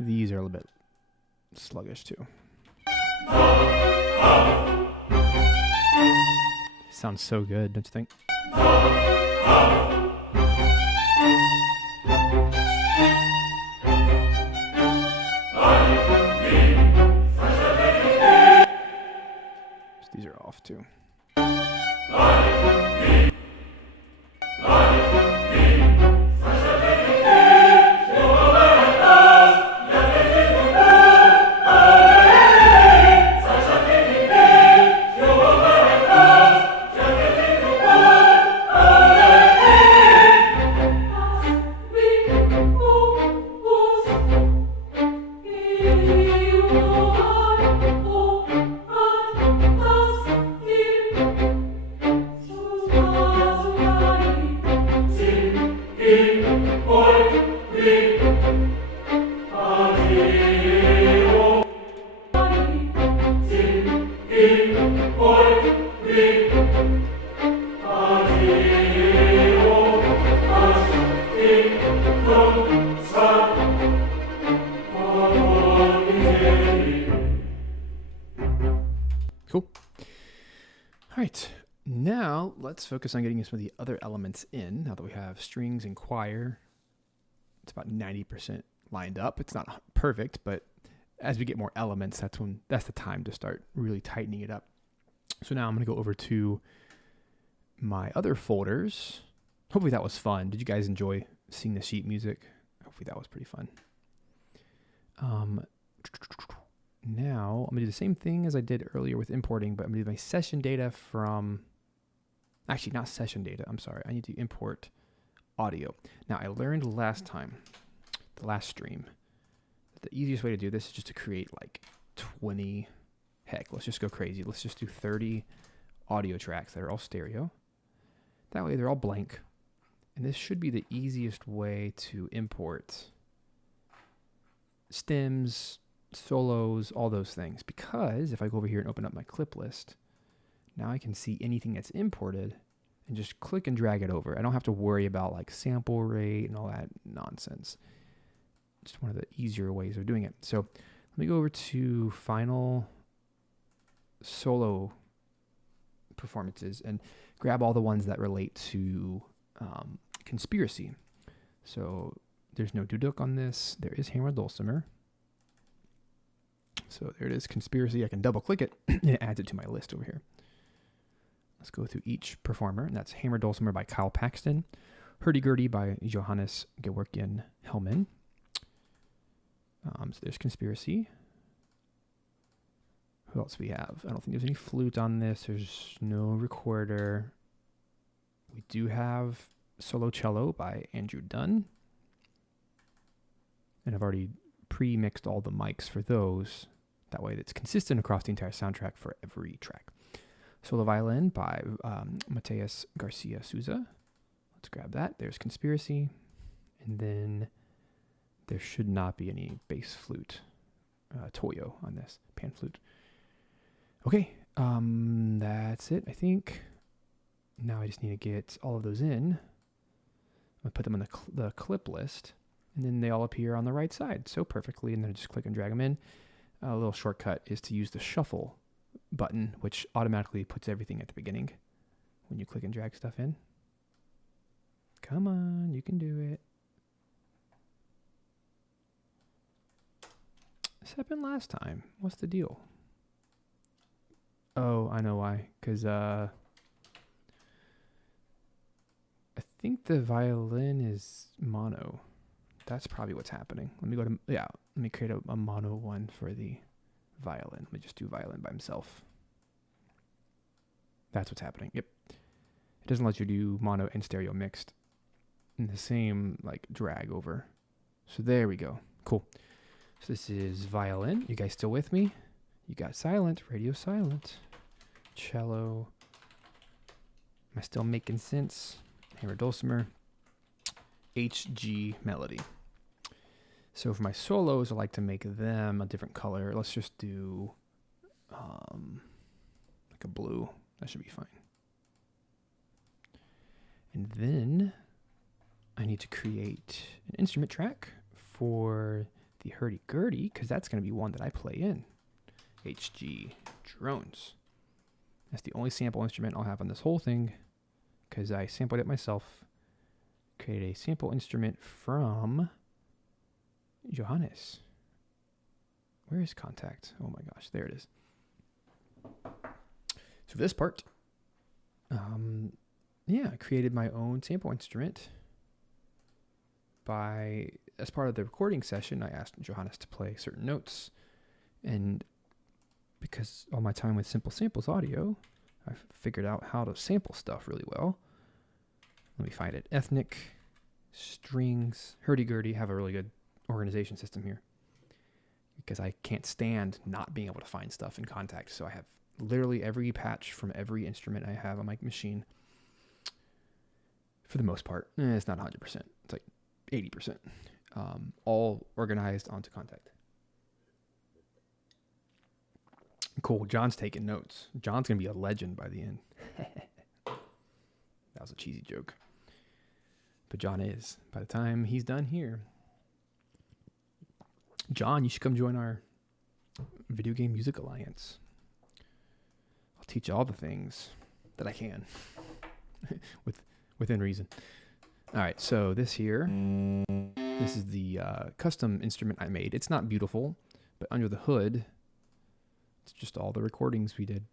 These are a little bit sluggish too. Sounds so good, don't you think? These are off too. Cool. All right, now let's focus on getting some of the other elements in. Now that we have strings and choir, it's about 90% lined up. It's not perfect, but as we get more elements, that's the time to start really tightening it up. So now I'm going to go over to my other folders. Hopefully that was fun. Did you guys enjoy seeing the sheet music? Hopefully that was pretty fun. Now I'm going to do the same thing as I did earlier with importing, but I'm going to do my session data from, actually not session data, I'm sorry. I need to import audio. Now I learned last time, the last stream, that the easiest way to do this is just to create like 20, heck, let's just go crazy. Let's just do 30 audio tracks that are all stereo. That way they're all blank. And this should be the easiest way to import stems, solos, all those things. Because if I go over here and open up my clip list, now I can see anything that's imported and just click and drag it over. I don't have to worry about like sample rate and all that nonsense. Just one of the easier ways of doing it. So let me go over to final solo performances and grab all the ones that relate to conspiracy. So there's no duduk on this. There is hammer dulcimer. So there it is, conspiracy. I can double click it and it adds it to my list over here. Let's go through each performer. And that's hammer dulcimer by Kyle Paxton, hurdy-gurdy by Johannes Gewerkian Hellman. So there's conspiracy. Who else we have? I don't think there's any flute on this. There's no recorder. We do have solo cello by Andrew Dunn. And I've already pre-mixed all the mics for those. That way it's consistent across the entire soundtrack for every track. Solo violin by Mateus Garcia Souza. Let's grab that. There's conspiracy. And then there should not be any bass flute, Toyo on this, pan flute. Okay, that's it, I think. Now I just need to get all of those in. I'm gonna put them on the clip list, and then they all appear on the right side so perfectly, and then I just click and drag them in. A little shortcut is to use the shuffle button, which automatically puts everything at the beginning when you click and drag stuff in. Come on, you can do it. This happened last time. What's the deal? Oh, I know why. Because I think the violin is mono. That's probably what's happening. Let me go to, let me create a mono one for the violin. Let me just do violin by himself. That's what's happening. Yep. It doesn't let you do mono and stereo mixed in the same like drag over. So there we go. Cool. So this is violin. You guys still with me? You got silent, radio silent, cello. Am I still making sense? Hammer dulcimer, HG melody. So for my solos, I like to make them a different color. Let's just do like a blue. That should be fine. And then I need to create an instrument track for the hurdy-gurdy, because that's going to be one that I play in. HG drones. That's the only sample instrument I'll have on this whole thing, because I sampled it myself. Create a sample instrument from Johannes. Where is contact? Oh my gosh, there it is. So for this part, I created my own sample instrument as part of the recording session. I asked Johannes to play certain notes, and because all my time with Simple Samples Audio, I've figured out how to sample stuff really well. Let me find it. Ethnic, strings, hurdy-gurdy. Have a really good organization system here, because I can't stand not being able to find stuff in Contact. So I have literally every patch from every instrument I have on my machine. For the most part, it's not 100%. It's like 80%. All organized onto Contact. Cool. John's taking notes. John's going to be a legend by the end. That was a cheesy joke. But John is. By the time he's done here. John, you should come join our Video Game Music Alliance. I'll teach you all the things that I can. Within reason. All right, so this is the custom instrument I made. It's not beautiful, but under the hood, it's just all the recordings we did.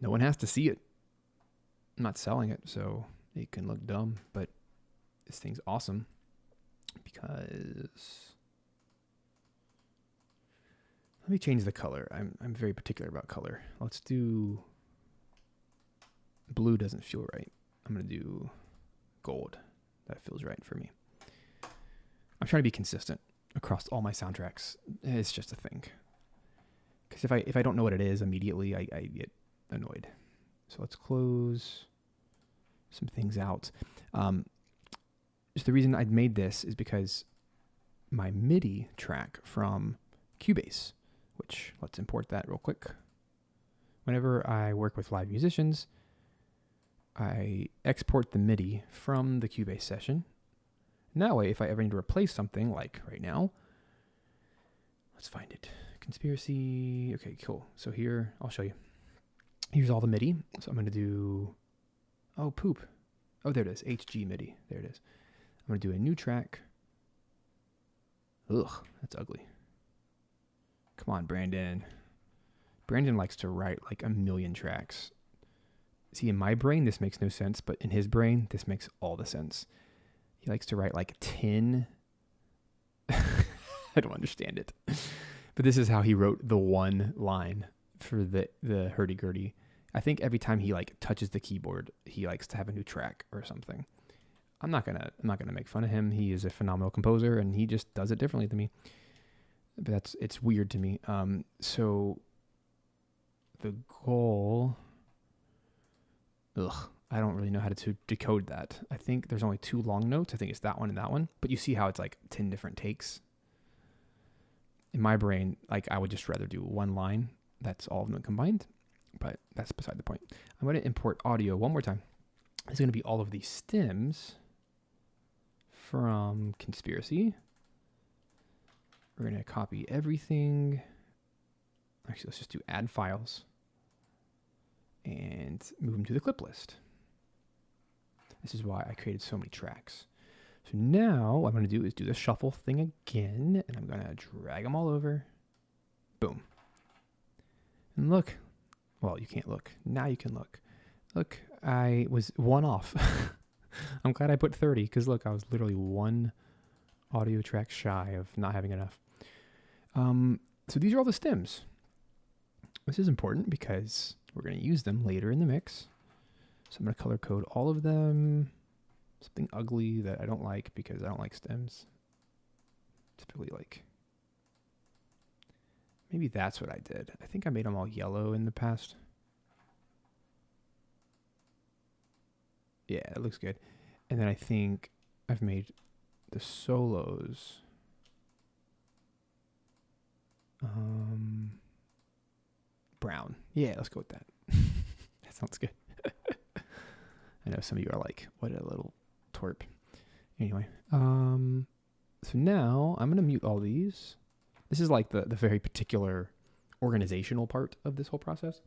No one has to see it. I'm not selling it, so it can look dumb, but this thing's awesome because... Let me change the color. I'm very particular about color. Let's do... Blue doesn't feel right. I'm going to do gold. That feels right for me. I'm trying to be consistent across all my soundtracks. It's just a thing. Because if I don't know what it is immediately, I get annoyed. So let's close some things out. Just the reason I made this is because my MIDI track from Cubase, which let's import that real quick. Whenever I work with live musicians, I export the MIDI from the Cubase session. And that way, if I ever need to replace something, like right now, let's find it. Conspiracy. Okay, cool. So here, I'll show you. Here's all the MIDI. So I'm going to do, oh, poop. Oh, there it is. HG MIDI. There it is. I'm going to do a new track. Ugh, that's ugly. Come on, Brandon. Brandon likes to write like a million tracks. See, in my brain, this makes no sense, but in his brain, this makes all the sense. He likes to write like 10. I don't understand it. But this is how he wrote the one line for the hurdy-gurdy. I think every time he like touches the keyboard, he likes to have a new track or something. I'm not gonna make fun of him. He is a phenomenal composer, and he just does it differently than me. But it's weird to me. So the goal... I don't really know how to decode that. I think there's only 2 long notes. I think it's that one and that one. But you see how it's like 10 different takes. In my brain, like I would just rather do one line. That's all of them combined. But that's beside the point. I'm going to import audio one more time. It's going to be all of these stems from Conspiracy. We're going to copy everything. Actually, let's just do add files and move them to the clip list. This is why I created so many tracks. So now what I'm going to do is do the shuffle thing again, and I'm going to drag them all over. Boom. And look. Well, you can't look. Now you can look. Look, I was one off. I'm glad I put 30 because look, I was literally one audio track shy of not having enough. So these are all the stems. This is important because we're going to use them later in the mix. So I'm going to color code all of them. Something ugly that I don't like because I don't like stems. Typically like, maybe that's what I did. I think I made them all yellow in the past. Yeah, it looks good. And then I think I've made the solos brown. Yeah, let's go with that. That sounds good. I know some of you are like, what a little twerp. Anyway, so now I'm going to mute all these. This is like the very particular organizational part of this whole process.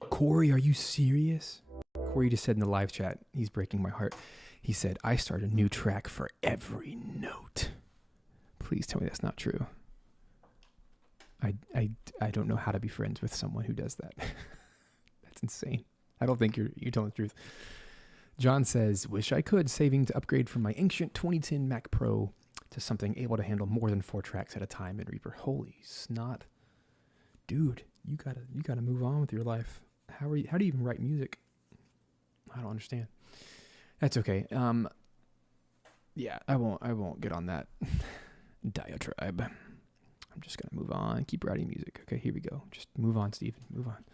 Corey, are you serious? Corey just said in the live chat, he's breaking my heart. He said, I start a new track for every note. Please tell me that's not true. I don't know how to be friends with someone who does that. That's insane. I don't think you're telling the truth. John says, wish I could, saving to upgrade from my ancient 2010 Mac Pro to something able to handle more than 4 tracks at a time in Reaper. Holy snot. Dude, you gotta move on with your life. How do you even write music? I don't understand. That's okay. Yeah, I won't get on that diatribe. I'm just gonna move on, keep writing music. Okay, here we go. Just move on, Steven. Move on.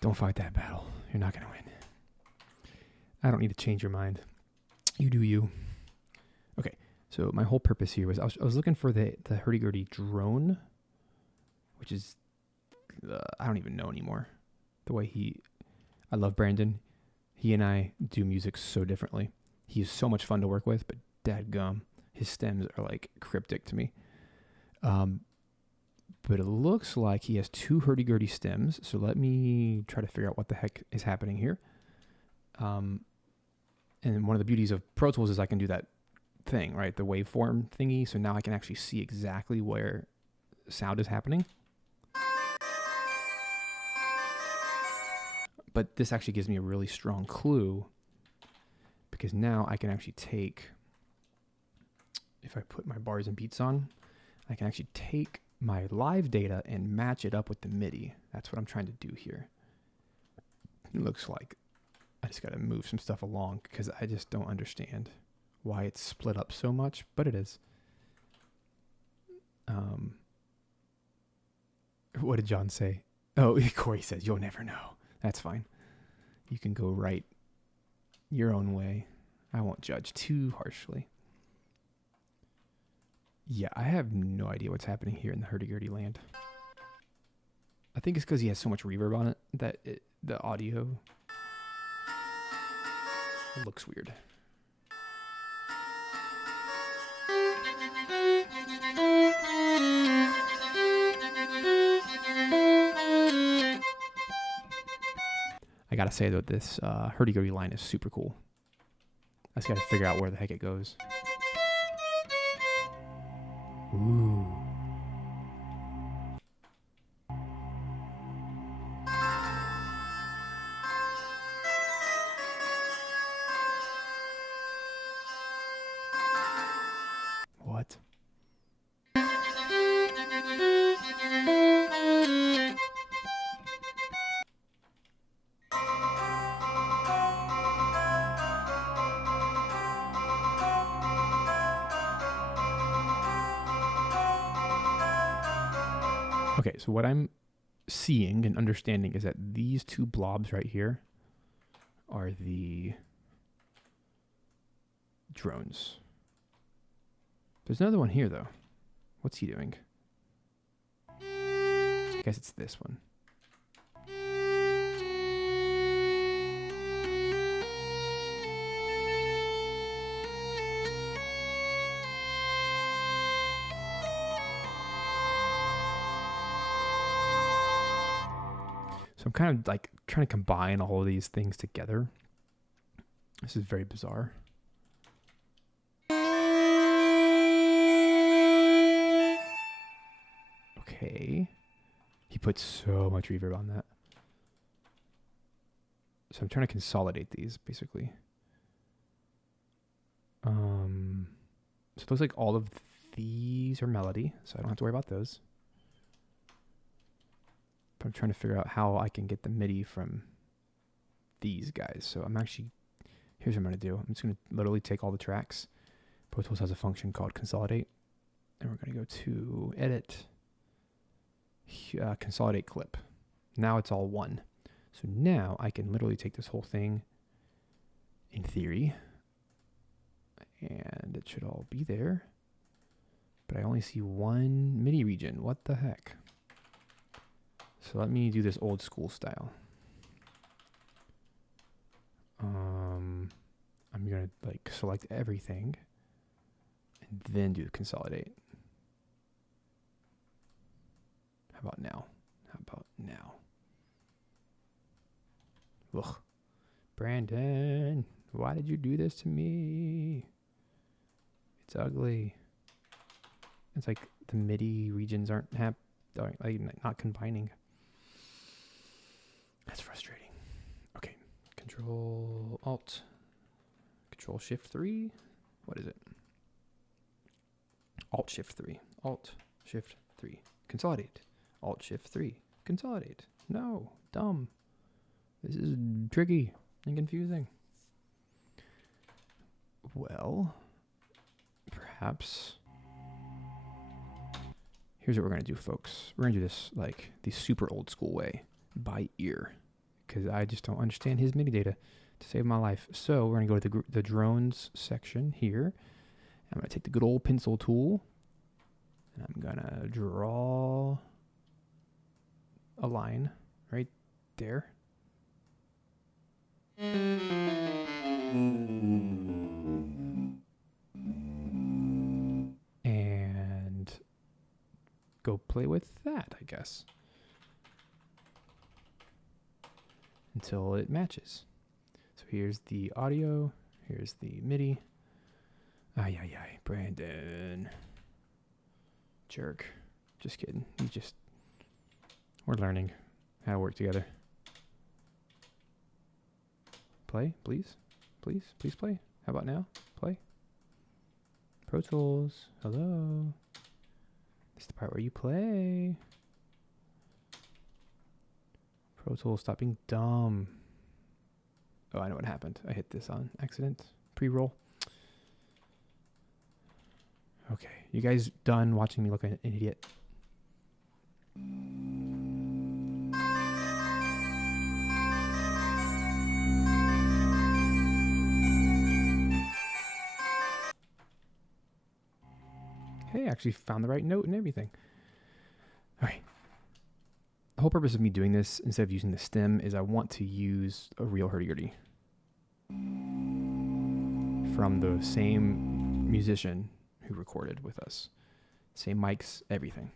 Don't fight that battle. You're not gonna win. I don't need to change your mind. You do you. Okay, so my whole purpose here was I was looking for the hurdy-gurdy drone, which is I don't even know anymore. The way I love Brandon. He and I do music so differently. He is so much fun to work with, but dadgum, his stems are like cryptic to me. But it looks like he has 2 hurdy-gurdy stems. So let me try to figure out what the heck is happening here. And one of the beauties of Pro Tools is I can do that thing, right? The waveform thingy. So now I can actually see exactly where sound is happening. But this actually gives me a really strong clue because now I can actually take, if I put my bars and beats on, I can actually take my live data and match it up with the MIDI. That's what I'm trying to do here. It looks like I just got to move some stuff along because I just don't understand why it's split up so much, but it is. What did John say? Oh, Corey says, you'll never know. That's fine. You can go right your own way. I won't judge too harshly. Yeah, I have no idea what's happening here in the hurdy-gurdy land. I think it's because he has so much reverb on it that the audio looks weird. I gotta say though, this hurdy-gurdy line is super cool. I just gotta figure out where the heck it goes. Ooh. What? Okay, so what I'm seeing and understanding is that these 2 blobs right here are the drones. There's another one here, though. What's he doing? I guess it's this one. So I'm kind of like trying to combine all of these things together. This is very bizarre. Okay. He put so much reverb on that. So I'm trying to consolidate these basically. So it looks like all of these are melody, so I don't have to worry about those. But I'm trying to figure out how I can get the MIDI from these guys. So I'm actually, here's what I'm going to do. I'm just going to literally take all the tracks. Pro Tools has a function called Consolidate. And we're going to go to Edit, Consolidate Clip. Now it's all one. So now I can literally take this whole thing, in theory, and it should all be there. But I only see one MIDI region. What the heck? So let me do this old school style. I'm gonna like select everything and then do the consolidate. How about now? How about now? Ugh. Brandon, why did you do this to me? It's ugly. It's like the MIDI regions aren't not combining. That's frustrating. Okay, Control Alt, Control Shift 3. What is it? Alt Shift 3. Alt Shift 3. Consolidate. Alt Shift 3. Consolidate. No, dumb. This is tricky and confusing. Well, perhaps. Here's what we're going to do, folks. We're going to do this like the super old school way, by ear, because I just don't understand his MIDI data to save my life. So we're going to go to the drones section here. I'm going to take the good old pencil tool, and I'm going to draw a line right there. And go play with that, I guess, until it matches. So here's the audio, here's the MIDI. Ay, Brandon. Jerk. Just kidding. We're learning how to work together. Play, please. Please play. How about now? Play. Pro Tools. Hello. This is the part where you play. Pro Tools, stop being dumb. Oh, I know what happened. I hit this on accident. Pre-roll. Okay. You guys done watching me look like an idiot? Hey, I actually found the right note and everything. All right. The whole purpose of me doing this, instead of using the stem, is I want to use a real hurdy-gurdy from the same musician who recorded with us. Same mics, everything.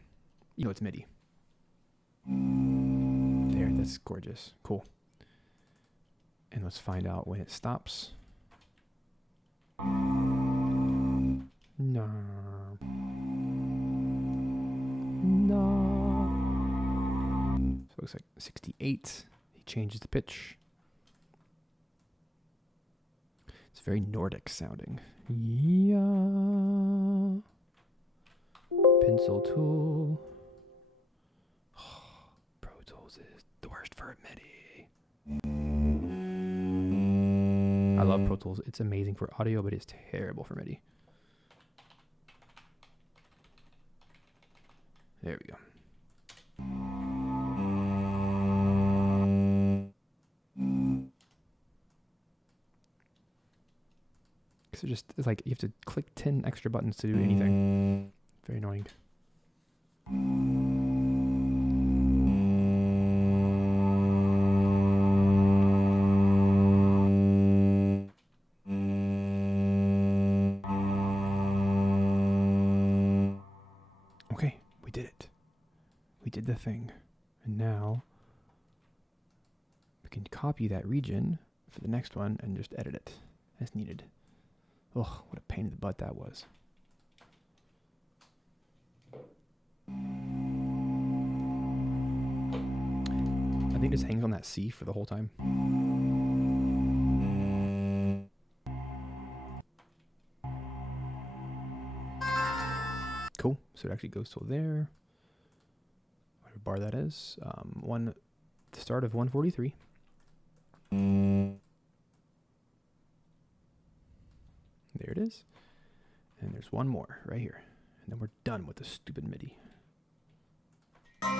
You know, it's MIDI. There, that's gorgeous. Cool. And let's find out when it stops. No. So it looks like 68. He changes the pitch. It's very Nordic sounding. Yeah. Pencil tool. Oh, Pro Tools is the worst for MIDI. I love Pro Tools. It's amazing for audio, but it's terrible for MIDI. There we go. So it's like you have to click 10 extra buttons to do anything. Very annoying. Okay, we did it. We did the thing. And now can copy that region for the next one and just edit it as needed. Oh, what a pain in the butt that was. I think it just hangs on that C for the whole time. Cool. So it actually goes till there. Whatever bar that is. The start of 143. There it is. And there's one more right here. And then we're done with the stupid MIDI. And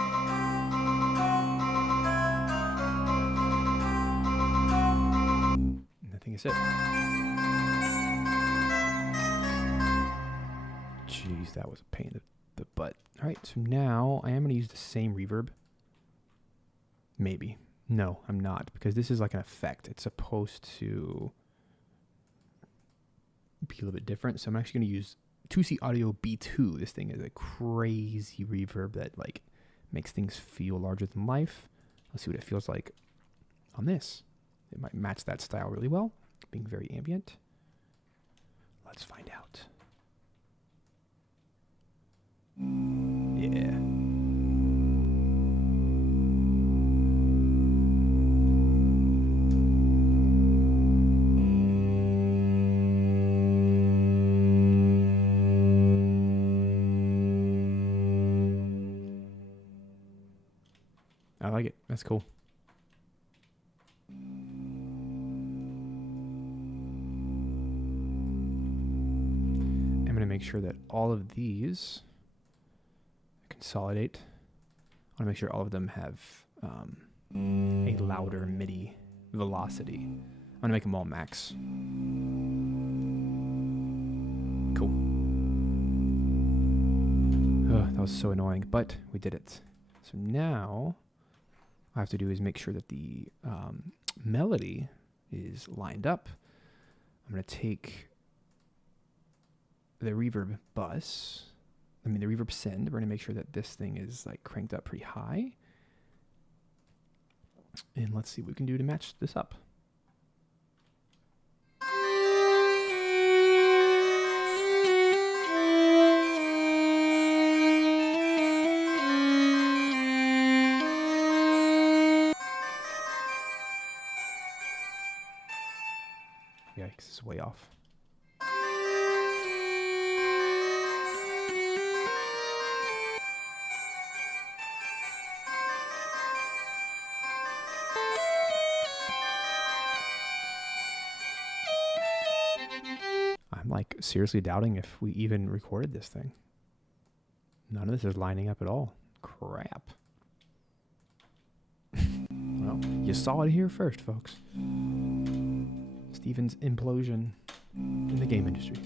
I think it's it. Jeez, that was a pain in the butt. All right, so now I am going to use the same reverb. Maybe. No, I'm not, because this is like an effect. It's supposed to be a little bit different. So I'm actually going to use 2C Audio B2. This thing is a crazy reverb that like makes things feel larger than life. Let's see what it feels like on this. It might match that style really well, being very ambient. Let's find out. Yeah. I like it. That's cool. I'm going to make sure that all of these consolidate. I want to make sure all of them have a louder MIDI velocity. I'm going to make them all max. Cool. Oh, that was so annoying, but we did it. So now I have to do is make sure that the melody is lined up. I'm going to take the reverb bus, the reverb send. We're going to make sure that this thing is like cranked up pretty high. And let's see what we can do to match this up. Yikes, this is way off. I'm like seriously doubting if we even recorded this thing. None of this is lining up at all. Crap. Well, you saw it here first, folks. Steven's implosion in the game industry.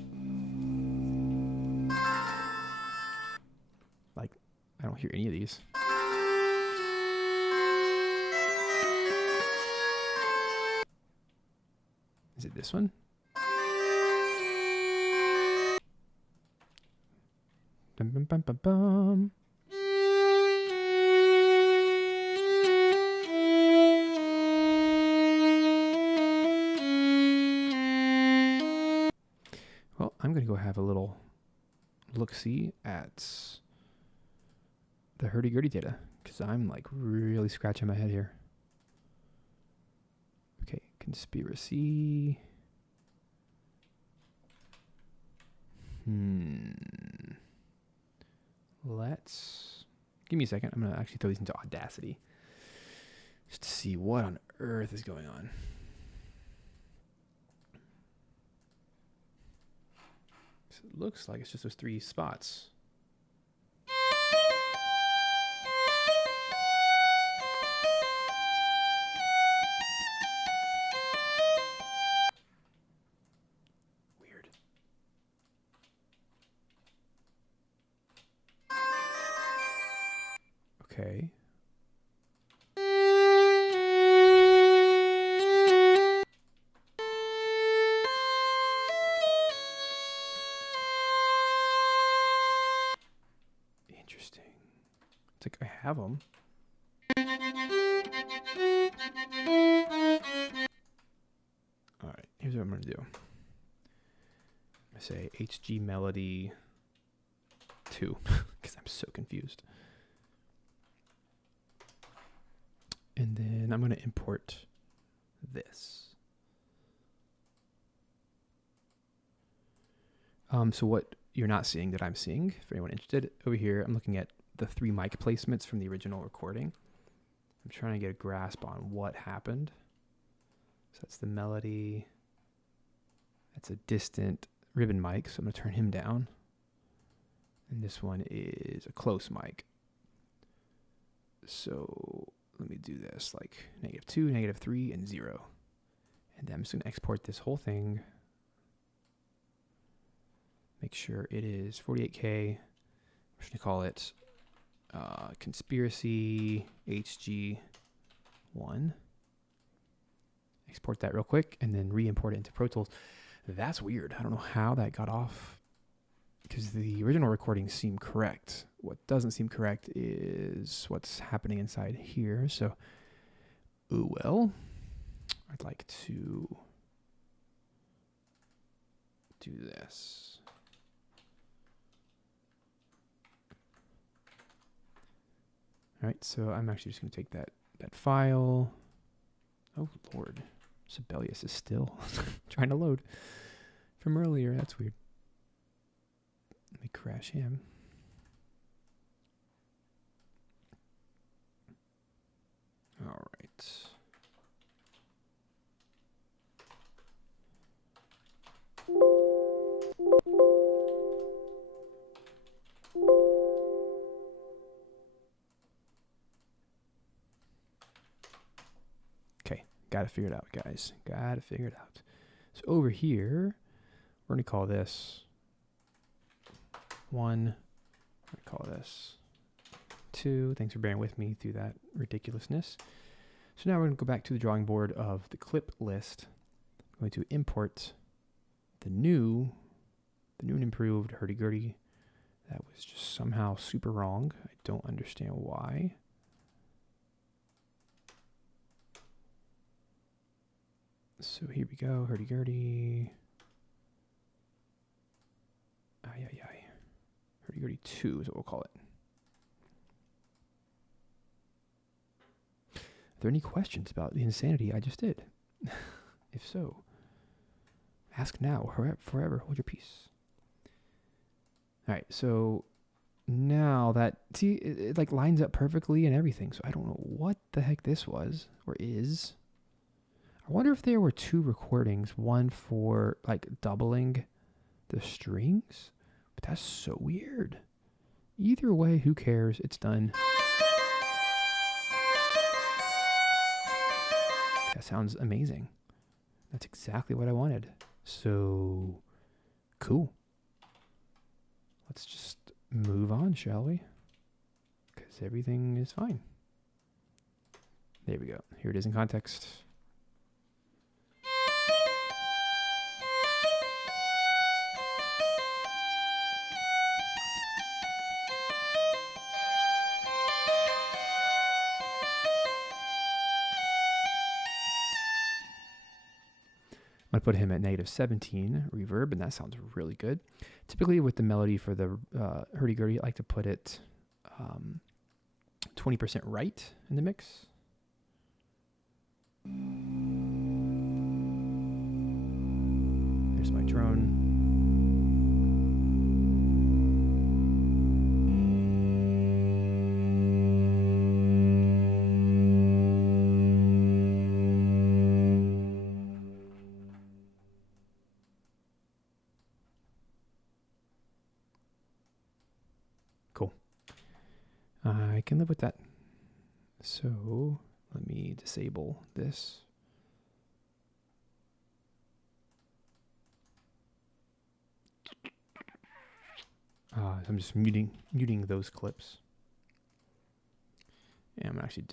Like, I don't hear any of these. Is it this one? Bum, bum, bum, bum, bum. Well, I'm going to go have a little look-see at the hurdy-gurdy data, because I'm like really scratching my head here. Okay, conspiracy. Let's give me a second. I'm going to actually throw these into Audacity just to see what on earth is going on. So it looks like it's just those three spots. Weird. Okay. Interesting. It's like I have them. what I'm going to do. I say HG melody 2 because I'm so confused. And then I'm going to import this. So what you're not seeing that I'm seeing, for anyone interested, over here, I'm looking at the 3 mic placements from the original recording. I'm trying to get a grasp on what happened. So that's the melody. That's a distant ribbon mic, so I'm going to turn him down. And this one is a close mic. So let me do this, like -2, -3, and 0. And then I'm just going to export this whole thing. Make sure it is 48K. We're going to call it Conspiracy HG1. Export that real quick and then re-import it into Pro Tools. That's weird. I don't know how that got off because the original recordings seem correct. What doesn't seem correct is what's happening inside here. So, ooh, well, I'd like to do this. All right, so I'm actually just going to take that file. Oh, Lord. Sibelius is still trying to load from earlier. That's weird. Let me crash him. All right. Got to figure it out, guys. Got to figure it out. So over here, we're going to call this 1. We're going to call this 2. Thanks for bearing with me through that ridiculousness. So now we're going to go back to the drawing board of the clip list. I'm going to import the new and improved hurdy-gurdy. That was just somehow super wrong. I don't understand why. So here we go, hurdy-gurdy. Hurdy-gurdy 2 is what we'll call it. Are there any questions about the insanity I just did? If so, ask now, forever, hold your peace. All right, so now that, see, it like lines up perfectly and everything, so I don't know what the heck this was, or is. I wonder if there were 2 recordings, one for like doubling the strings, but that's so weird. Either way, who cares? It's done. That sounds amazing. That's exactly what I wanted. So cool. Let's just move on, shall we? Because everything is fine. There we go. Here it is in context. I'm going to put him at -17 reverb, and that sounds really good. Typically with the melody for the hurdy-gurdy, I like to put it 20% right in the mix. There's my drone. I can live with that. So let me disable this. So I'm just muting those clips. And I'm going to actually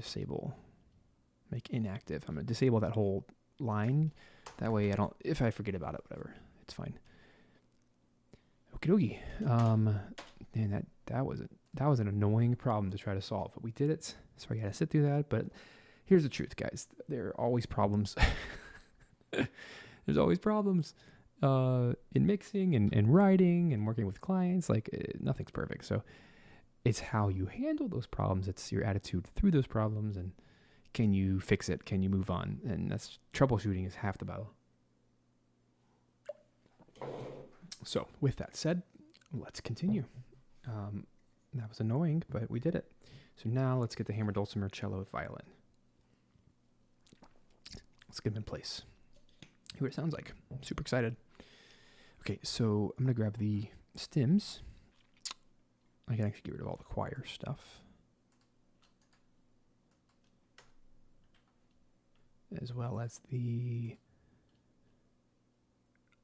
make inactive. I'm going to disable that whole line. That way if I forget about it, whatever, it's fine. Okie dokie. Man, that was an annoying problem to try to solve, but we did it. Sorry I had to sit through that, but here's the truth, guys. There are always problems. There's always problems in mixing and writing and working with clients. Like nothing's perfect. So it's how you handle those problems. It's your attitude through those problems, and can you fix it? Can you move on? And that's troubleshooting is half the battle. So with that said, let's continue. That was annoying, but we did it. So now let's get the hammer, dulcimer, cello, violin. Let's get them in place. See what it sounds like. I'm super excited. Okay, so I'm going to grab the stems. I can actually get rid of all the choir stuff, as well as the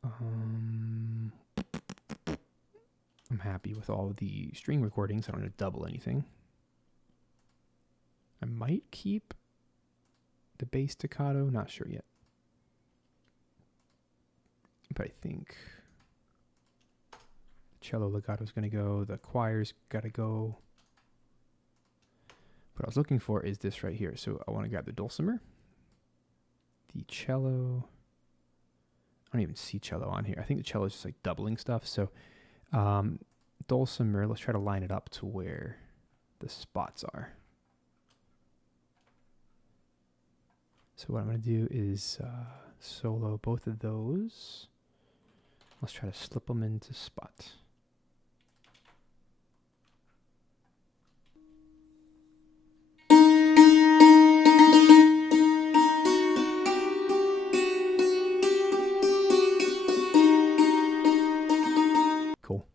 I'm happy with all of the string recordings. I don't want to double anything. I might keep the bass staccato, not sure yet. But I think the cello legato is going to go, the choir's got to go. What I was looking for is this right here. So I want to grab the dulcimer, the cello. I don't even see cello on here. I think the cello is just like doubling stuff. So dulcimer, let's try to line it up to where the spots are. So what I'm going to do is solo both of those. Let's try to slip them into spot. Cool.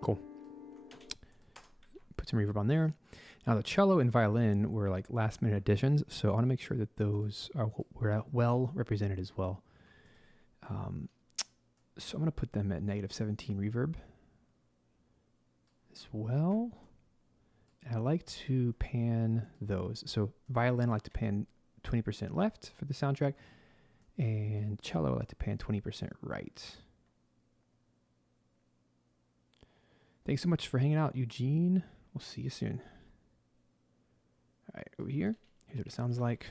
Cool. Put some reverb on there. Now the cello and violin were like last minute additions, so I want to make sure that those were well represented as well. So I'm going to put them at -17 reverb as well. And I like to pan those. So violin, I like to pan 20% left for the soundtrack, and cello, I like to pan 20% right. Thanks so much for hanging out, Eugene. We'll see you soon. All right, over here. Here's what it sounds like.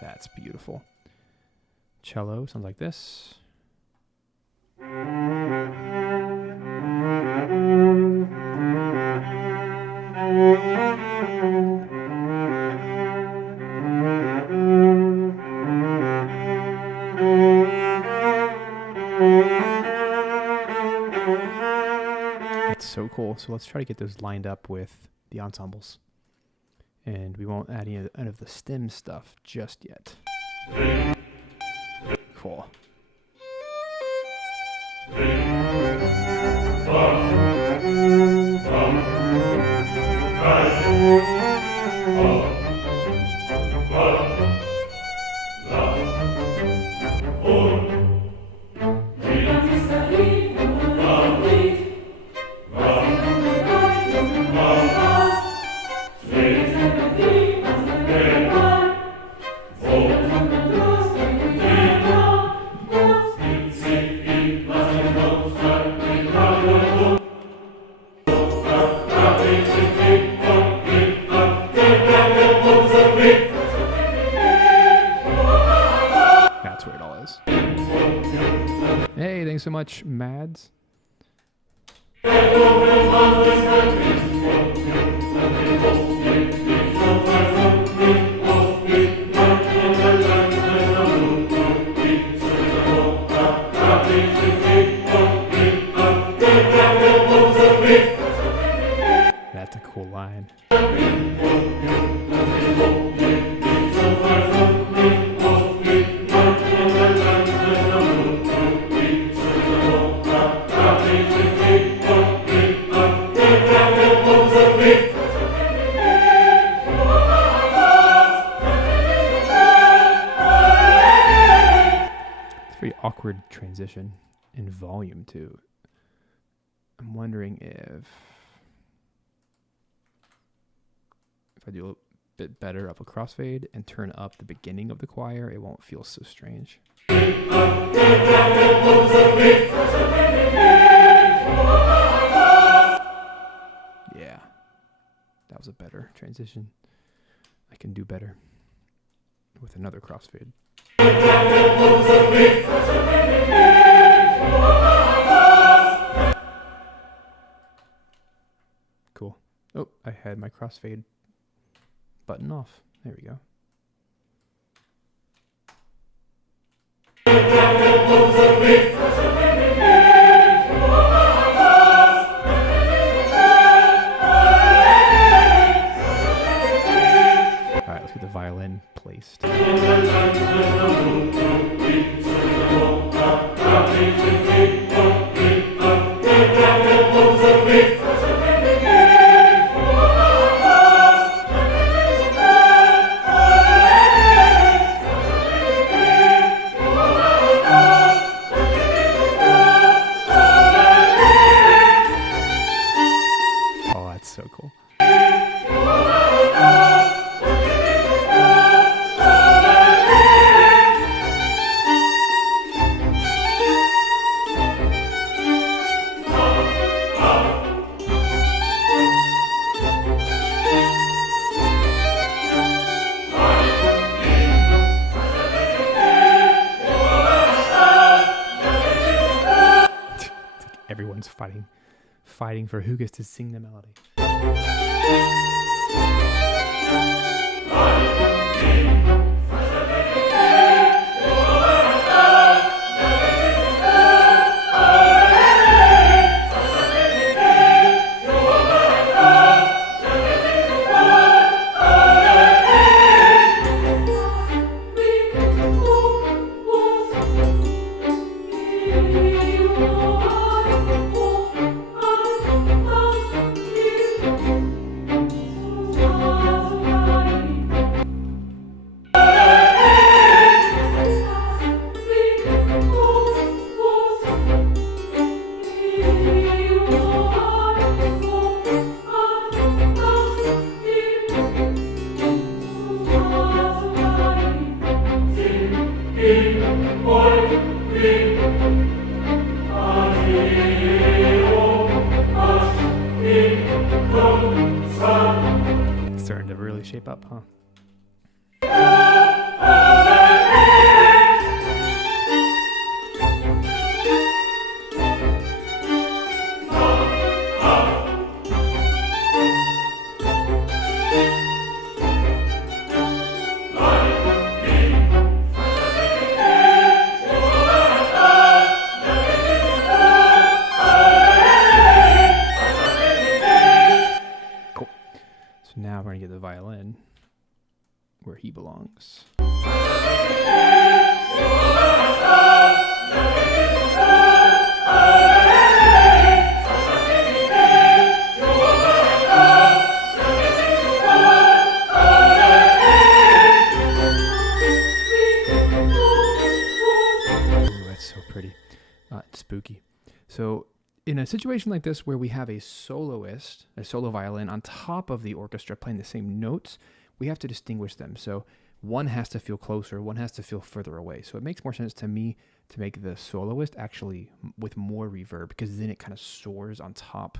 That's beautiful. Cello sounds like this. That's so cool. So let's try to get those lined up with the ensembles. And we won't add any of the stem stuff just yet. Cool. That's where it all is. Hey, thanks so much, Mads. That's a cool line. awkward transition in volume too. I'm wondering if I do a bit better of a crossfade and turn up the beginning of the choir, it won't feel so strange. Yeah, that was a better transition. I can do better with another crossfade. Cool. Oh, I had my crossfade button off. There we go. All right, let's get the violin placed. Everyone's fighting for who gets to sing the melody. Starting to really shape up, huh? Now we're going to get the violin where he belongs. Ooh, that's so pretty. It's spooky. So in a situation like this where we have a soloist, a solo violin on top of the orchestra playing the same notes, we have to distinguish them. So one has to feel closer, one has to feel further away. So it makes more sense to me to make the soloist actually with more reverb, because then it kind of soars on top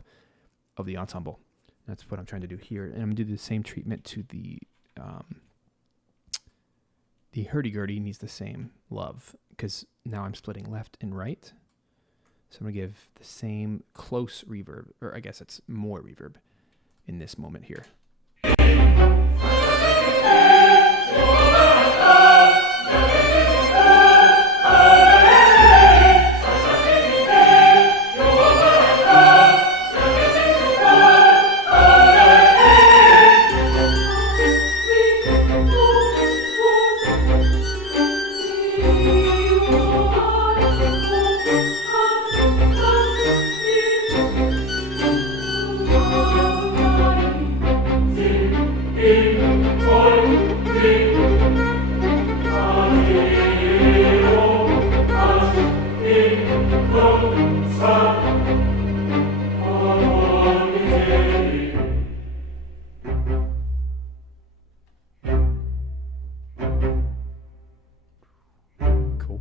of the ensemble. That's what I'm trying to do here. And I'm going to do the same treatment to the hurdy-gurdy needs the same love, because now I'm splitting left and right. So I'm going to give the same close reverb, or I guess it's more reverb in this moment here. Cool.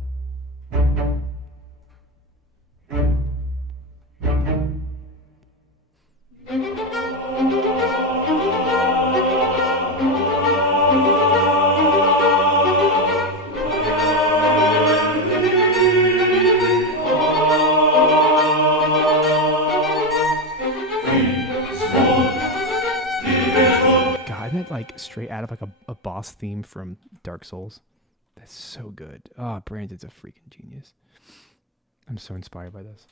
Isn't it like straight out of like a boss theme from Dark Souls? That's so good. Oh, Brandon's a freaking genius. I'm so inspired by this.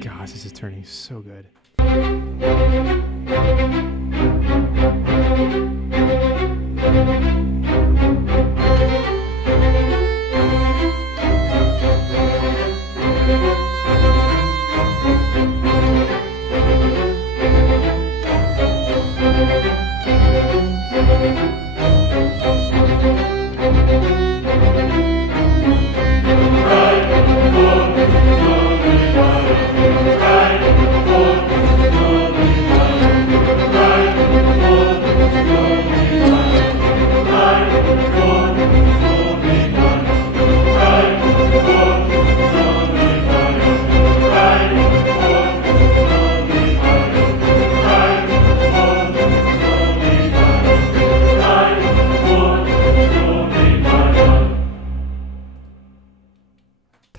Gosh, this is turning so good.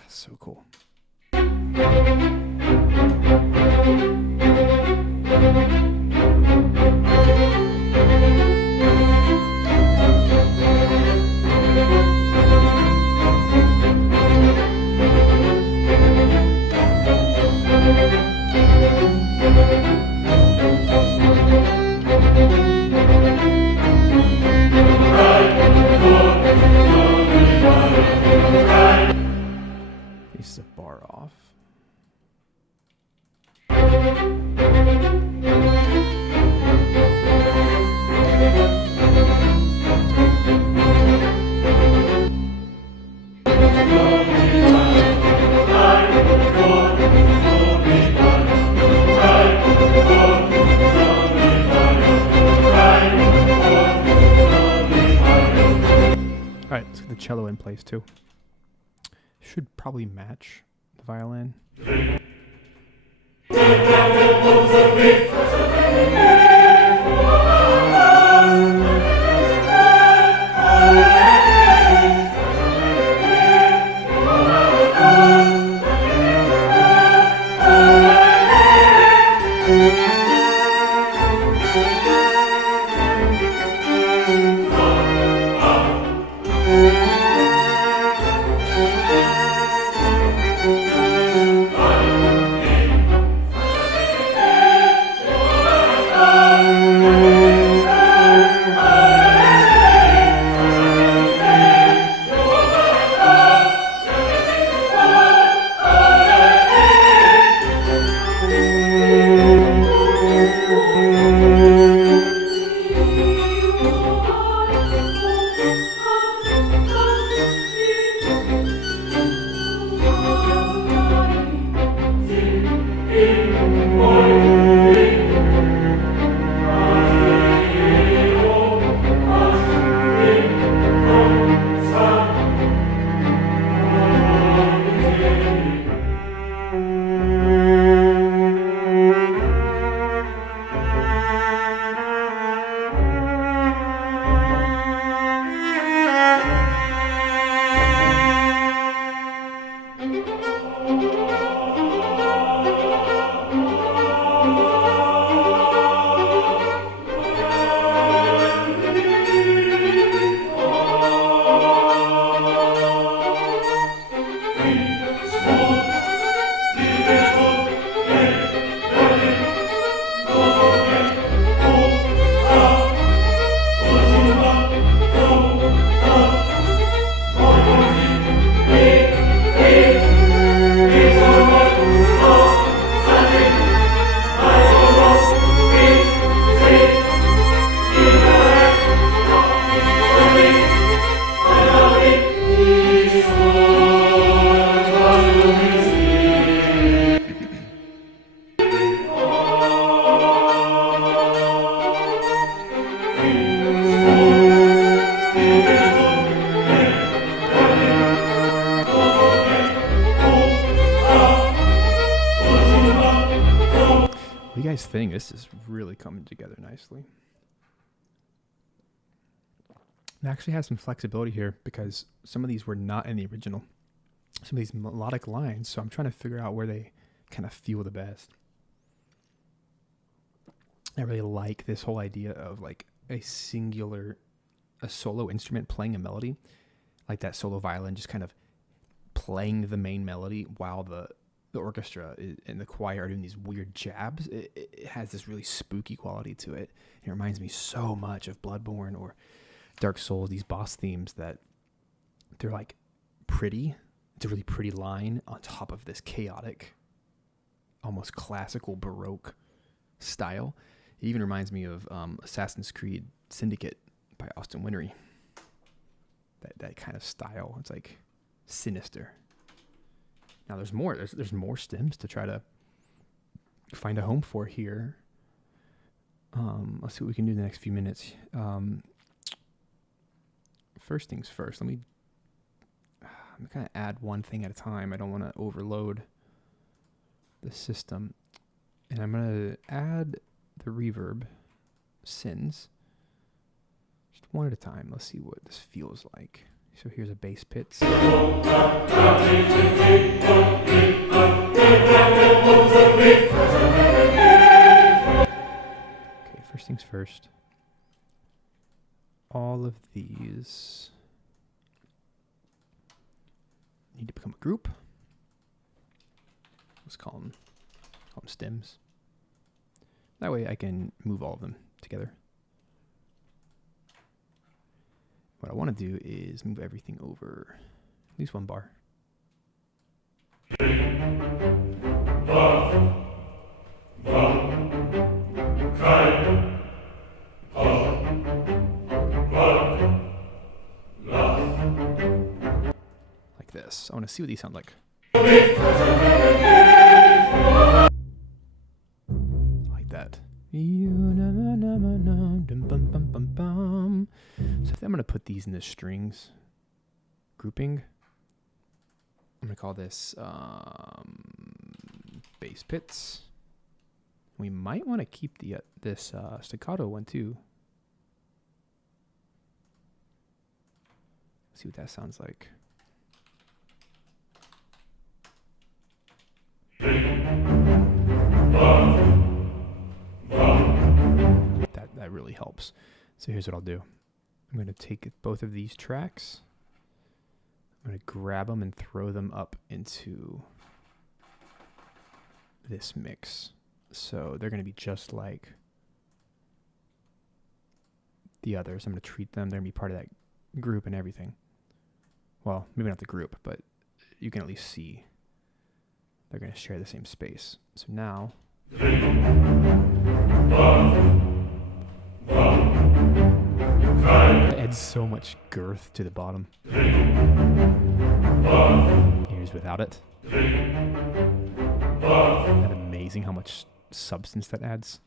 So cool. Takes the bar off. All right, let's get the cello in place too. Should probably match the violin. fitting. This is really coming together nicely. It actually has some flexibility here because some of these were not in the original. Some of these melodic lines, so I'm trying to figure out where they kind of feel the best. I really like this whole idea of like a solo instrument playing a melody, like that solo violin just kind of playing the main melody while the orchestra and the choir are doing these weird jabs. It has this really spooky quality to it. It reminds me so much of Bloodborne or Dark Souls, these boss themes that they're like pretty. It's a really pretty line on top of this chaotic, almost classical Baroque style. It even reminds me of Assassin's Creed Syndicate by Austin Wintory. That kind of style. It's like sinister. Now there's more. There's more stems to try to find a home for here. Let's see what we can do in the next few minutes. First things first. I'm kind of add one thing at a time. I don't want to overload the system. And I'm going to add the reverb sins just one at a time. Let's see what this feels like. So here's a bass pits. Okay, first things first. All of these need to become a group. Let's call them stems. That way I can move all of them together. What I want to do is move everything over at least one bar. Like this. I want to see what these sound like. Like that. So I'm going to put these in the strings grouping. I'm going to call this bass pits. We might want to keep the this staccato one too. See what that sounds like. That really helps. So here's what I'll do. I'm going to take both of these tracks. I'm going to grab them and throw them up into this mix. So they're going to be just like the others. I'm going to treat them. They're going to be part of that group and everything. Well, maybe not the group, but you can at least see they're going to share the same space. So now it adds so much girth to the bottom. Here's without it. Isn't that amazing how much substance that adds?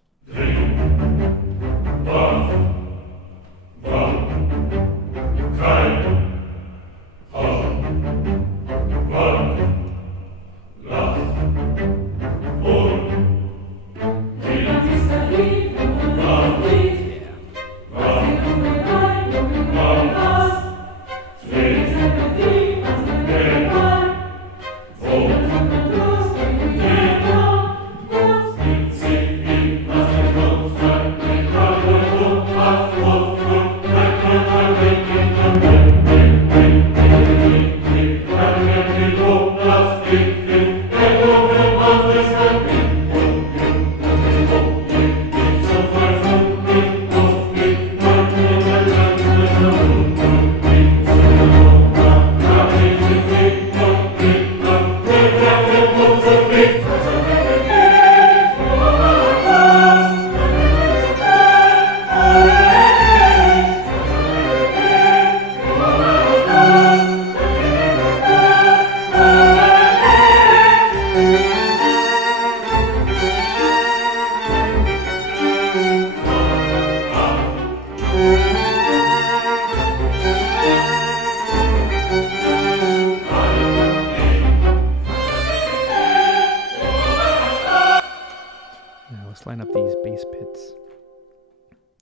bass pits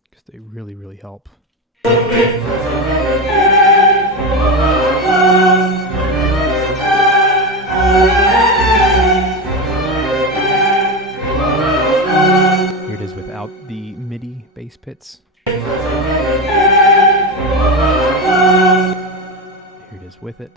because they really, really help. Here it is without the MIDI bass pits. Here it is with it.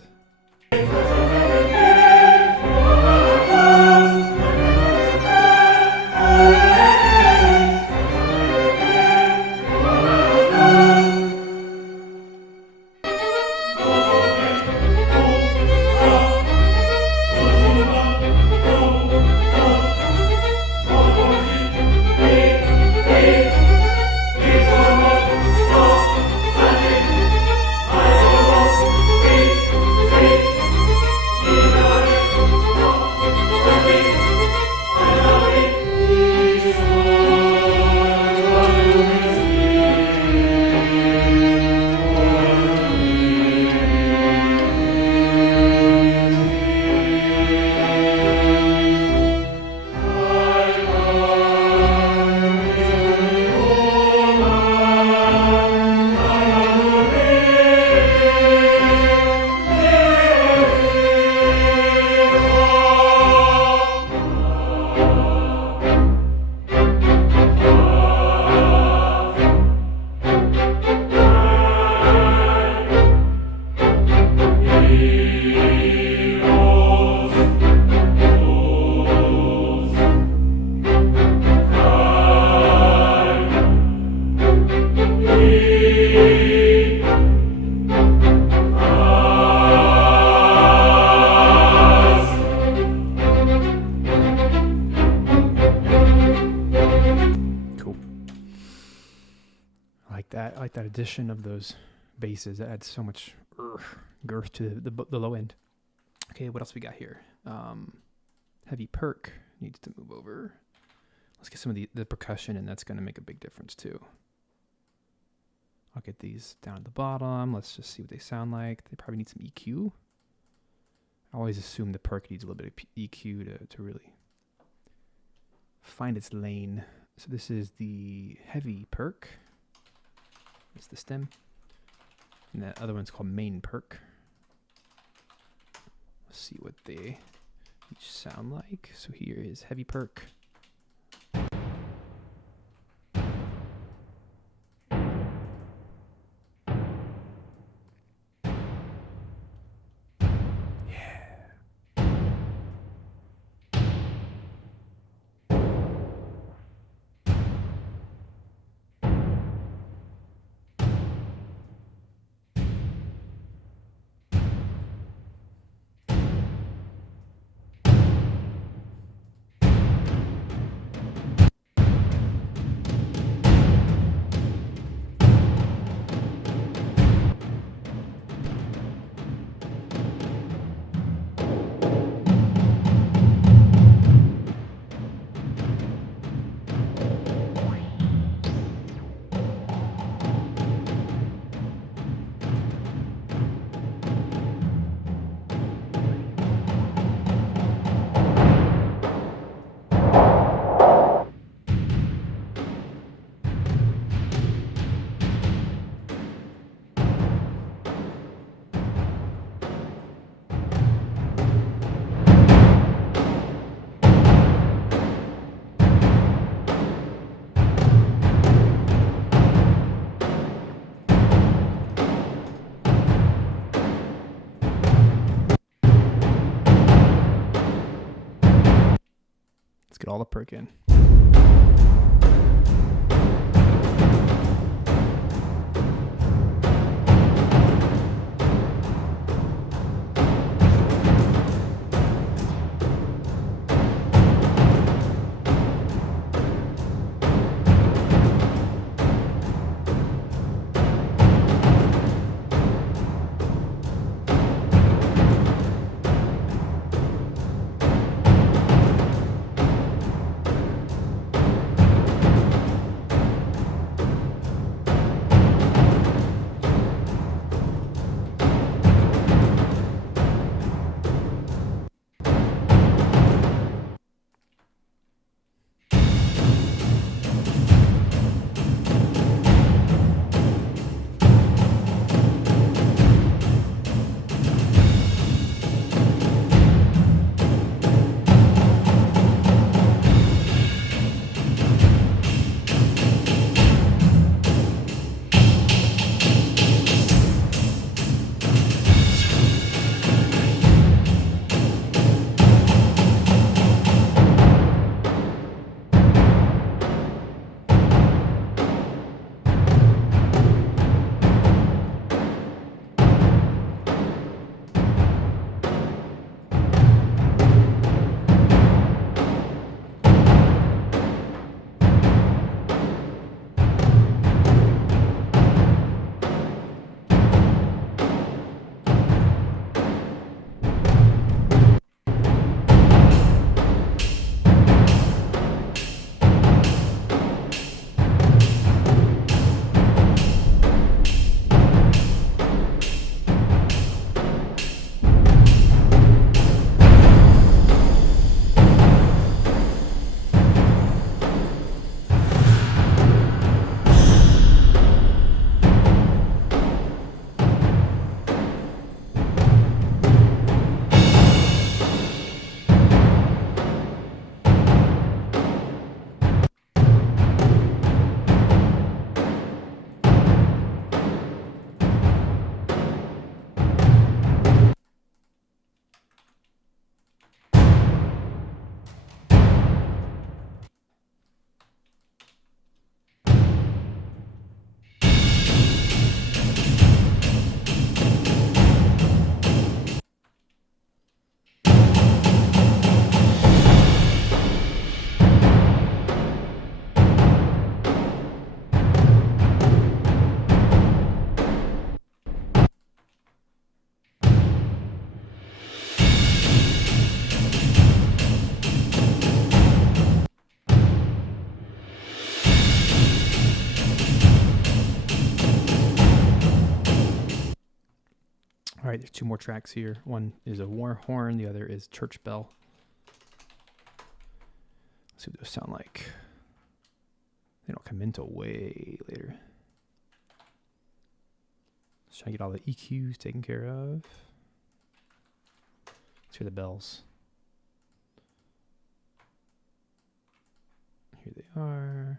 I like that addition of those basses. That adds so much girth to the low end. Okay, what else we got here? Heavy perk needs to move over. Let's get some of the percussion, and that's going to make a big difference too. I'll get these down at the bottom. Let's just see what they sound like. They probably need some EQ. I always assume the perk needs a little bit of EQ to really find its lane. So this is the heavy perk. It's the stem. And that other one's called main perk. Let's see what they each sound like. So here is heavy perk. Get all the perk in. All right, there's 2 more tracks here. One is a war horn, the other is church bell. Let's see what those sound like. They don't come in till way later. Let's try to get all the EQs taken care of. Let's hear the bells. Here they are.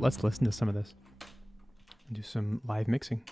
Let's listen to some of this and do some live mixing.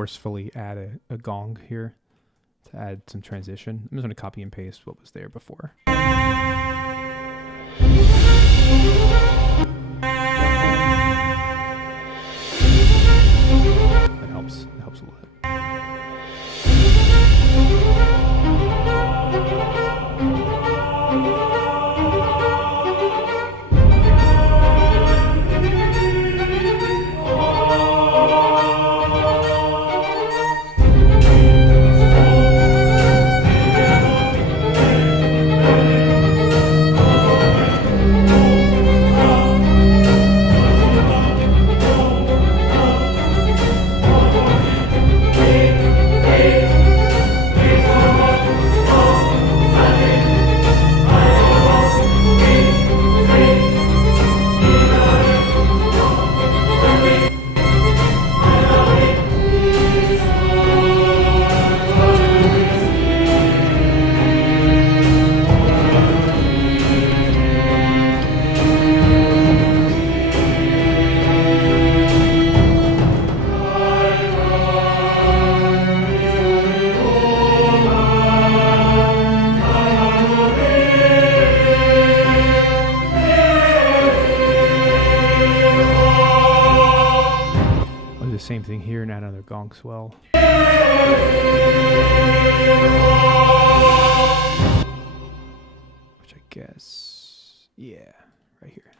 forcefully add a gong here to add some transition. I'm just going to copy and paste what was there before. That helps. It helps a lot. Same thing here, and add another gong swell. Which I guess, yeah, right here.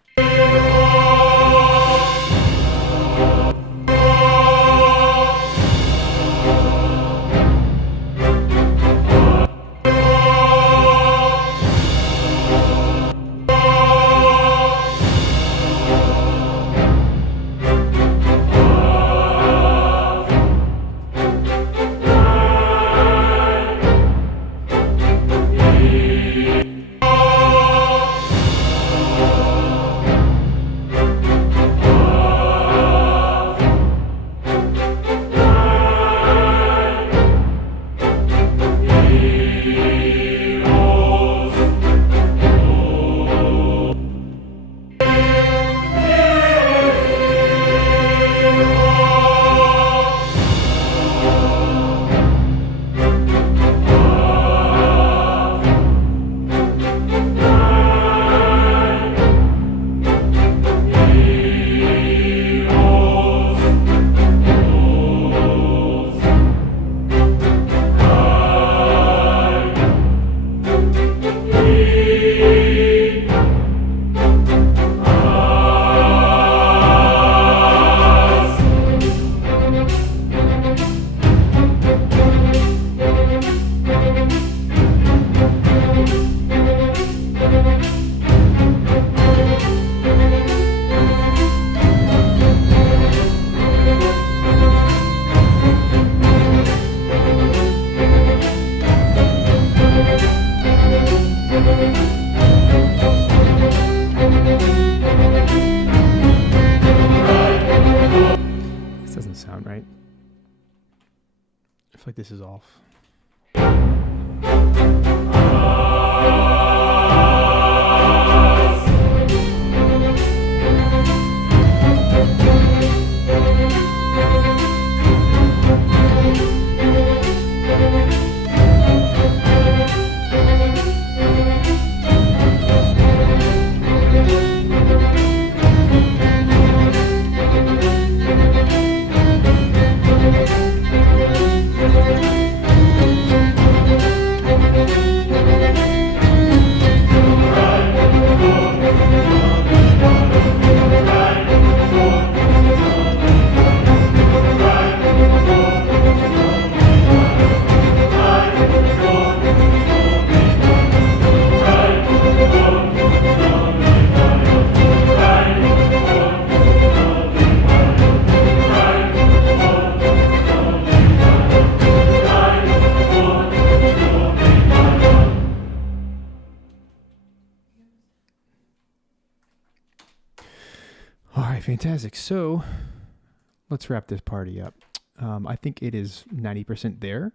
Sound right. I feel like this is off. Fantastic. So let's wrap this party up. I think it is 90% there.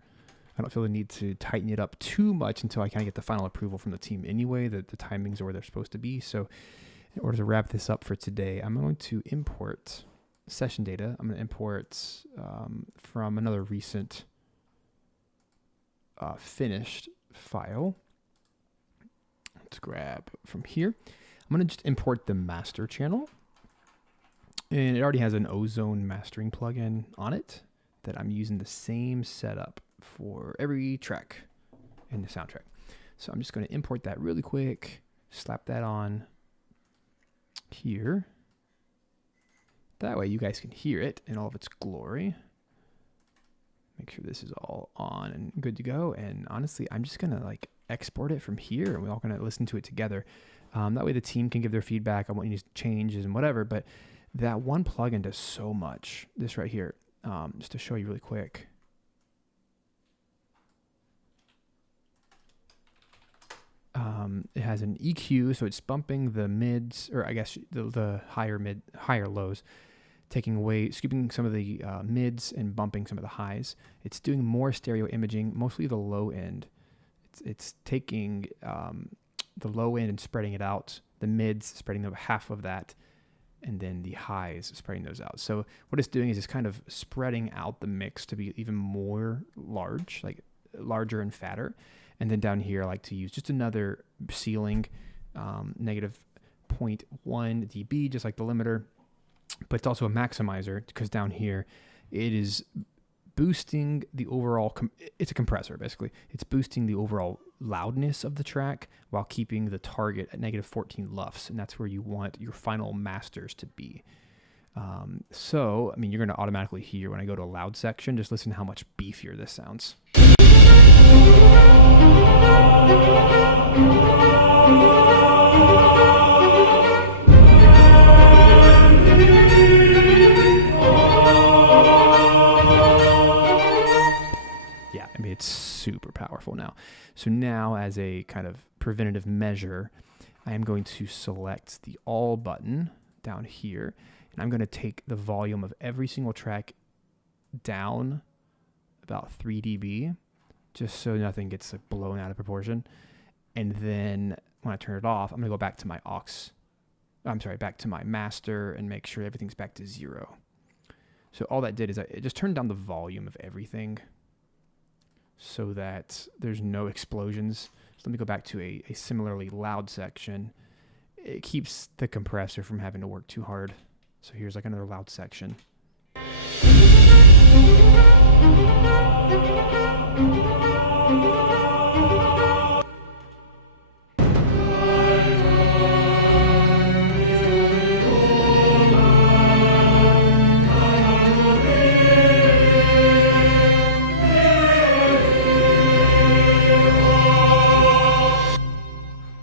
I don't feel the need to tighten it up too much until I kind of get the final approval from the team anyway, that the timings are where they're supposed to be. So in order to wrap this up for today, I'm going to import session data. I'm going to import from another recent finished file. Let's grab from here. I'm going to just import the master channel. And it already has an ozone mastering plugin on it that I'm using the same setup for every track in the soundtrack. So I'm just going to import that really quick, slap that on here. That way you guys can hear it in all of its glory. Make sure this is all on and good to go. And honestly, I'm just going to like export it from here and we're all going to listen to it together. That way the team can give their feedback on what needs changes and whatever. But that one plugin does so much. This right here, just to show you really quick. It has an EQ, so it's bumping the mids, or I guess the higher lows, taking away, scooping some of the mids and bumping some of the highs. It's doing more stereo imaging, mostly the low end. It's taking the low end and spreading it out, the mids spreading over half of that, and then the highs spreading those out. So what it's doing is it's kind of spreading out the mix to be even more large, like larger and fatter. And then down here, I like to use just another ceiling, negative 0.1 dB, just like the limiter. But it's also a maximizer because down here, it is boosting the overall, it's a compressor basically. It's boosting the overall loudness of the track while keeping the target at negative 14 LUFS. And that's where you want your final masters to be. So, I mean, you're going to automatically hear when I go to a loud section, just listen to how much beefier this sounds. Yeah, I mean, it's super powerful now. So now as a kind of preventative measure, I am going to select the all button down here, and I'm going to take the volume of every single track down about 3 dB, just so nothing gets like blown out of proportion. And then when I turn it off, I'm going to go back to my back to my master and make sure everything's back to 0. So all that did is it just turned down the volume of everything so that there's no explosions. So let me go back to a similarly loud section. It keeps the compressor from having to work too hard. So here's like another loud section.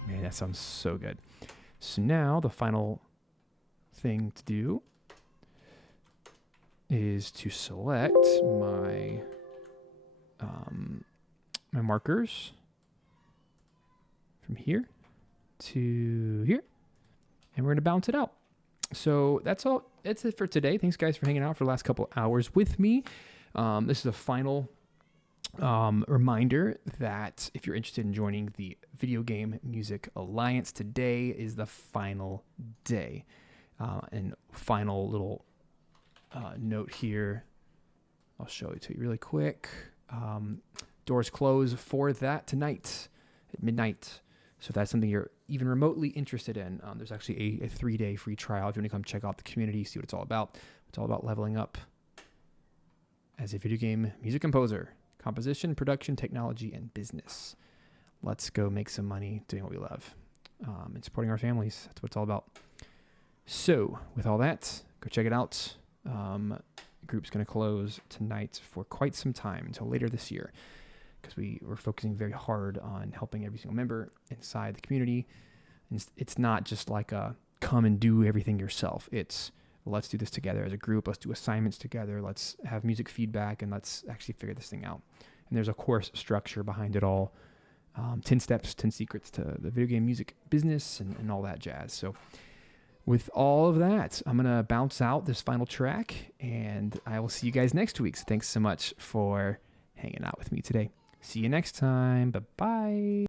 Man, that sounds so good. So now the final thing to do is to select my my markers from here to here, and we're going to balance it out. So that's all. That's it for today. Thanks guys for hanging out for the last couple hours with me. This is a final reminder that if you're interested in joining the Video Game Music Alliance, today is the final day. And final little note here, I'll show it to you really quick. Doors close for that tonight at midnight. So if that's something you're even remotely interested in, there's actually a 3-day free trial if you want to come check out the community, see what it's all about. It's all about leveling up as a video game music composer, composition, production, technology, and business. Let's go make some money doing what we love and supporting our families. That's what it's all about. So with all that, go check it out. The group's going to close tonight for quite some time until later this year, because we're focusing very hard on helping every single member inside the community. And it's not just like a come and do everything yourself. It's let's do this together as a group. Let's do assignments together. Let's have music feedback, and let's actually figure this thing out. And there's a course structure behind it all. 10 steps, 10 secrets to the video game music business and all that jazz. So with all of that, I'm going to bounce out this final track, and I will see you guys next week. So thanks so much for hanging out with me today. See you next time. Bye-bye.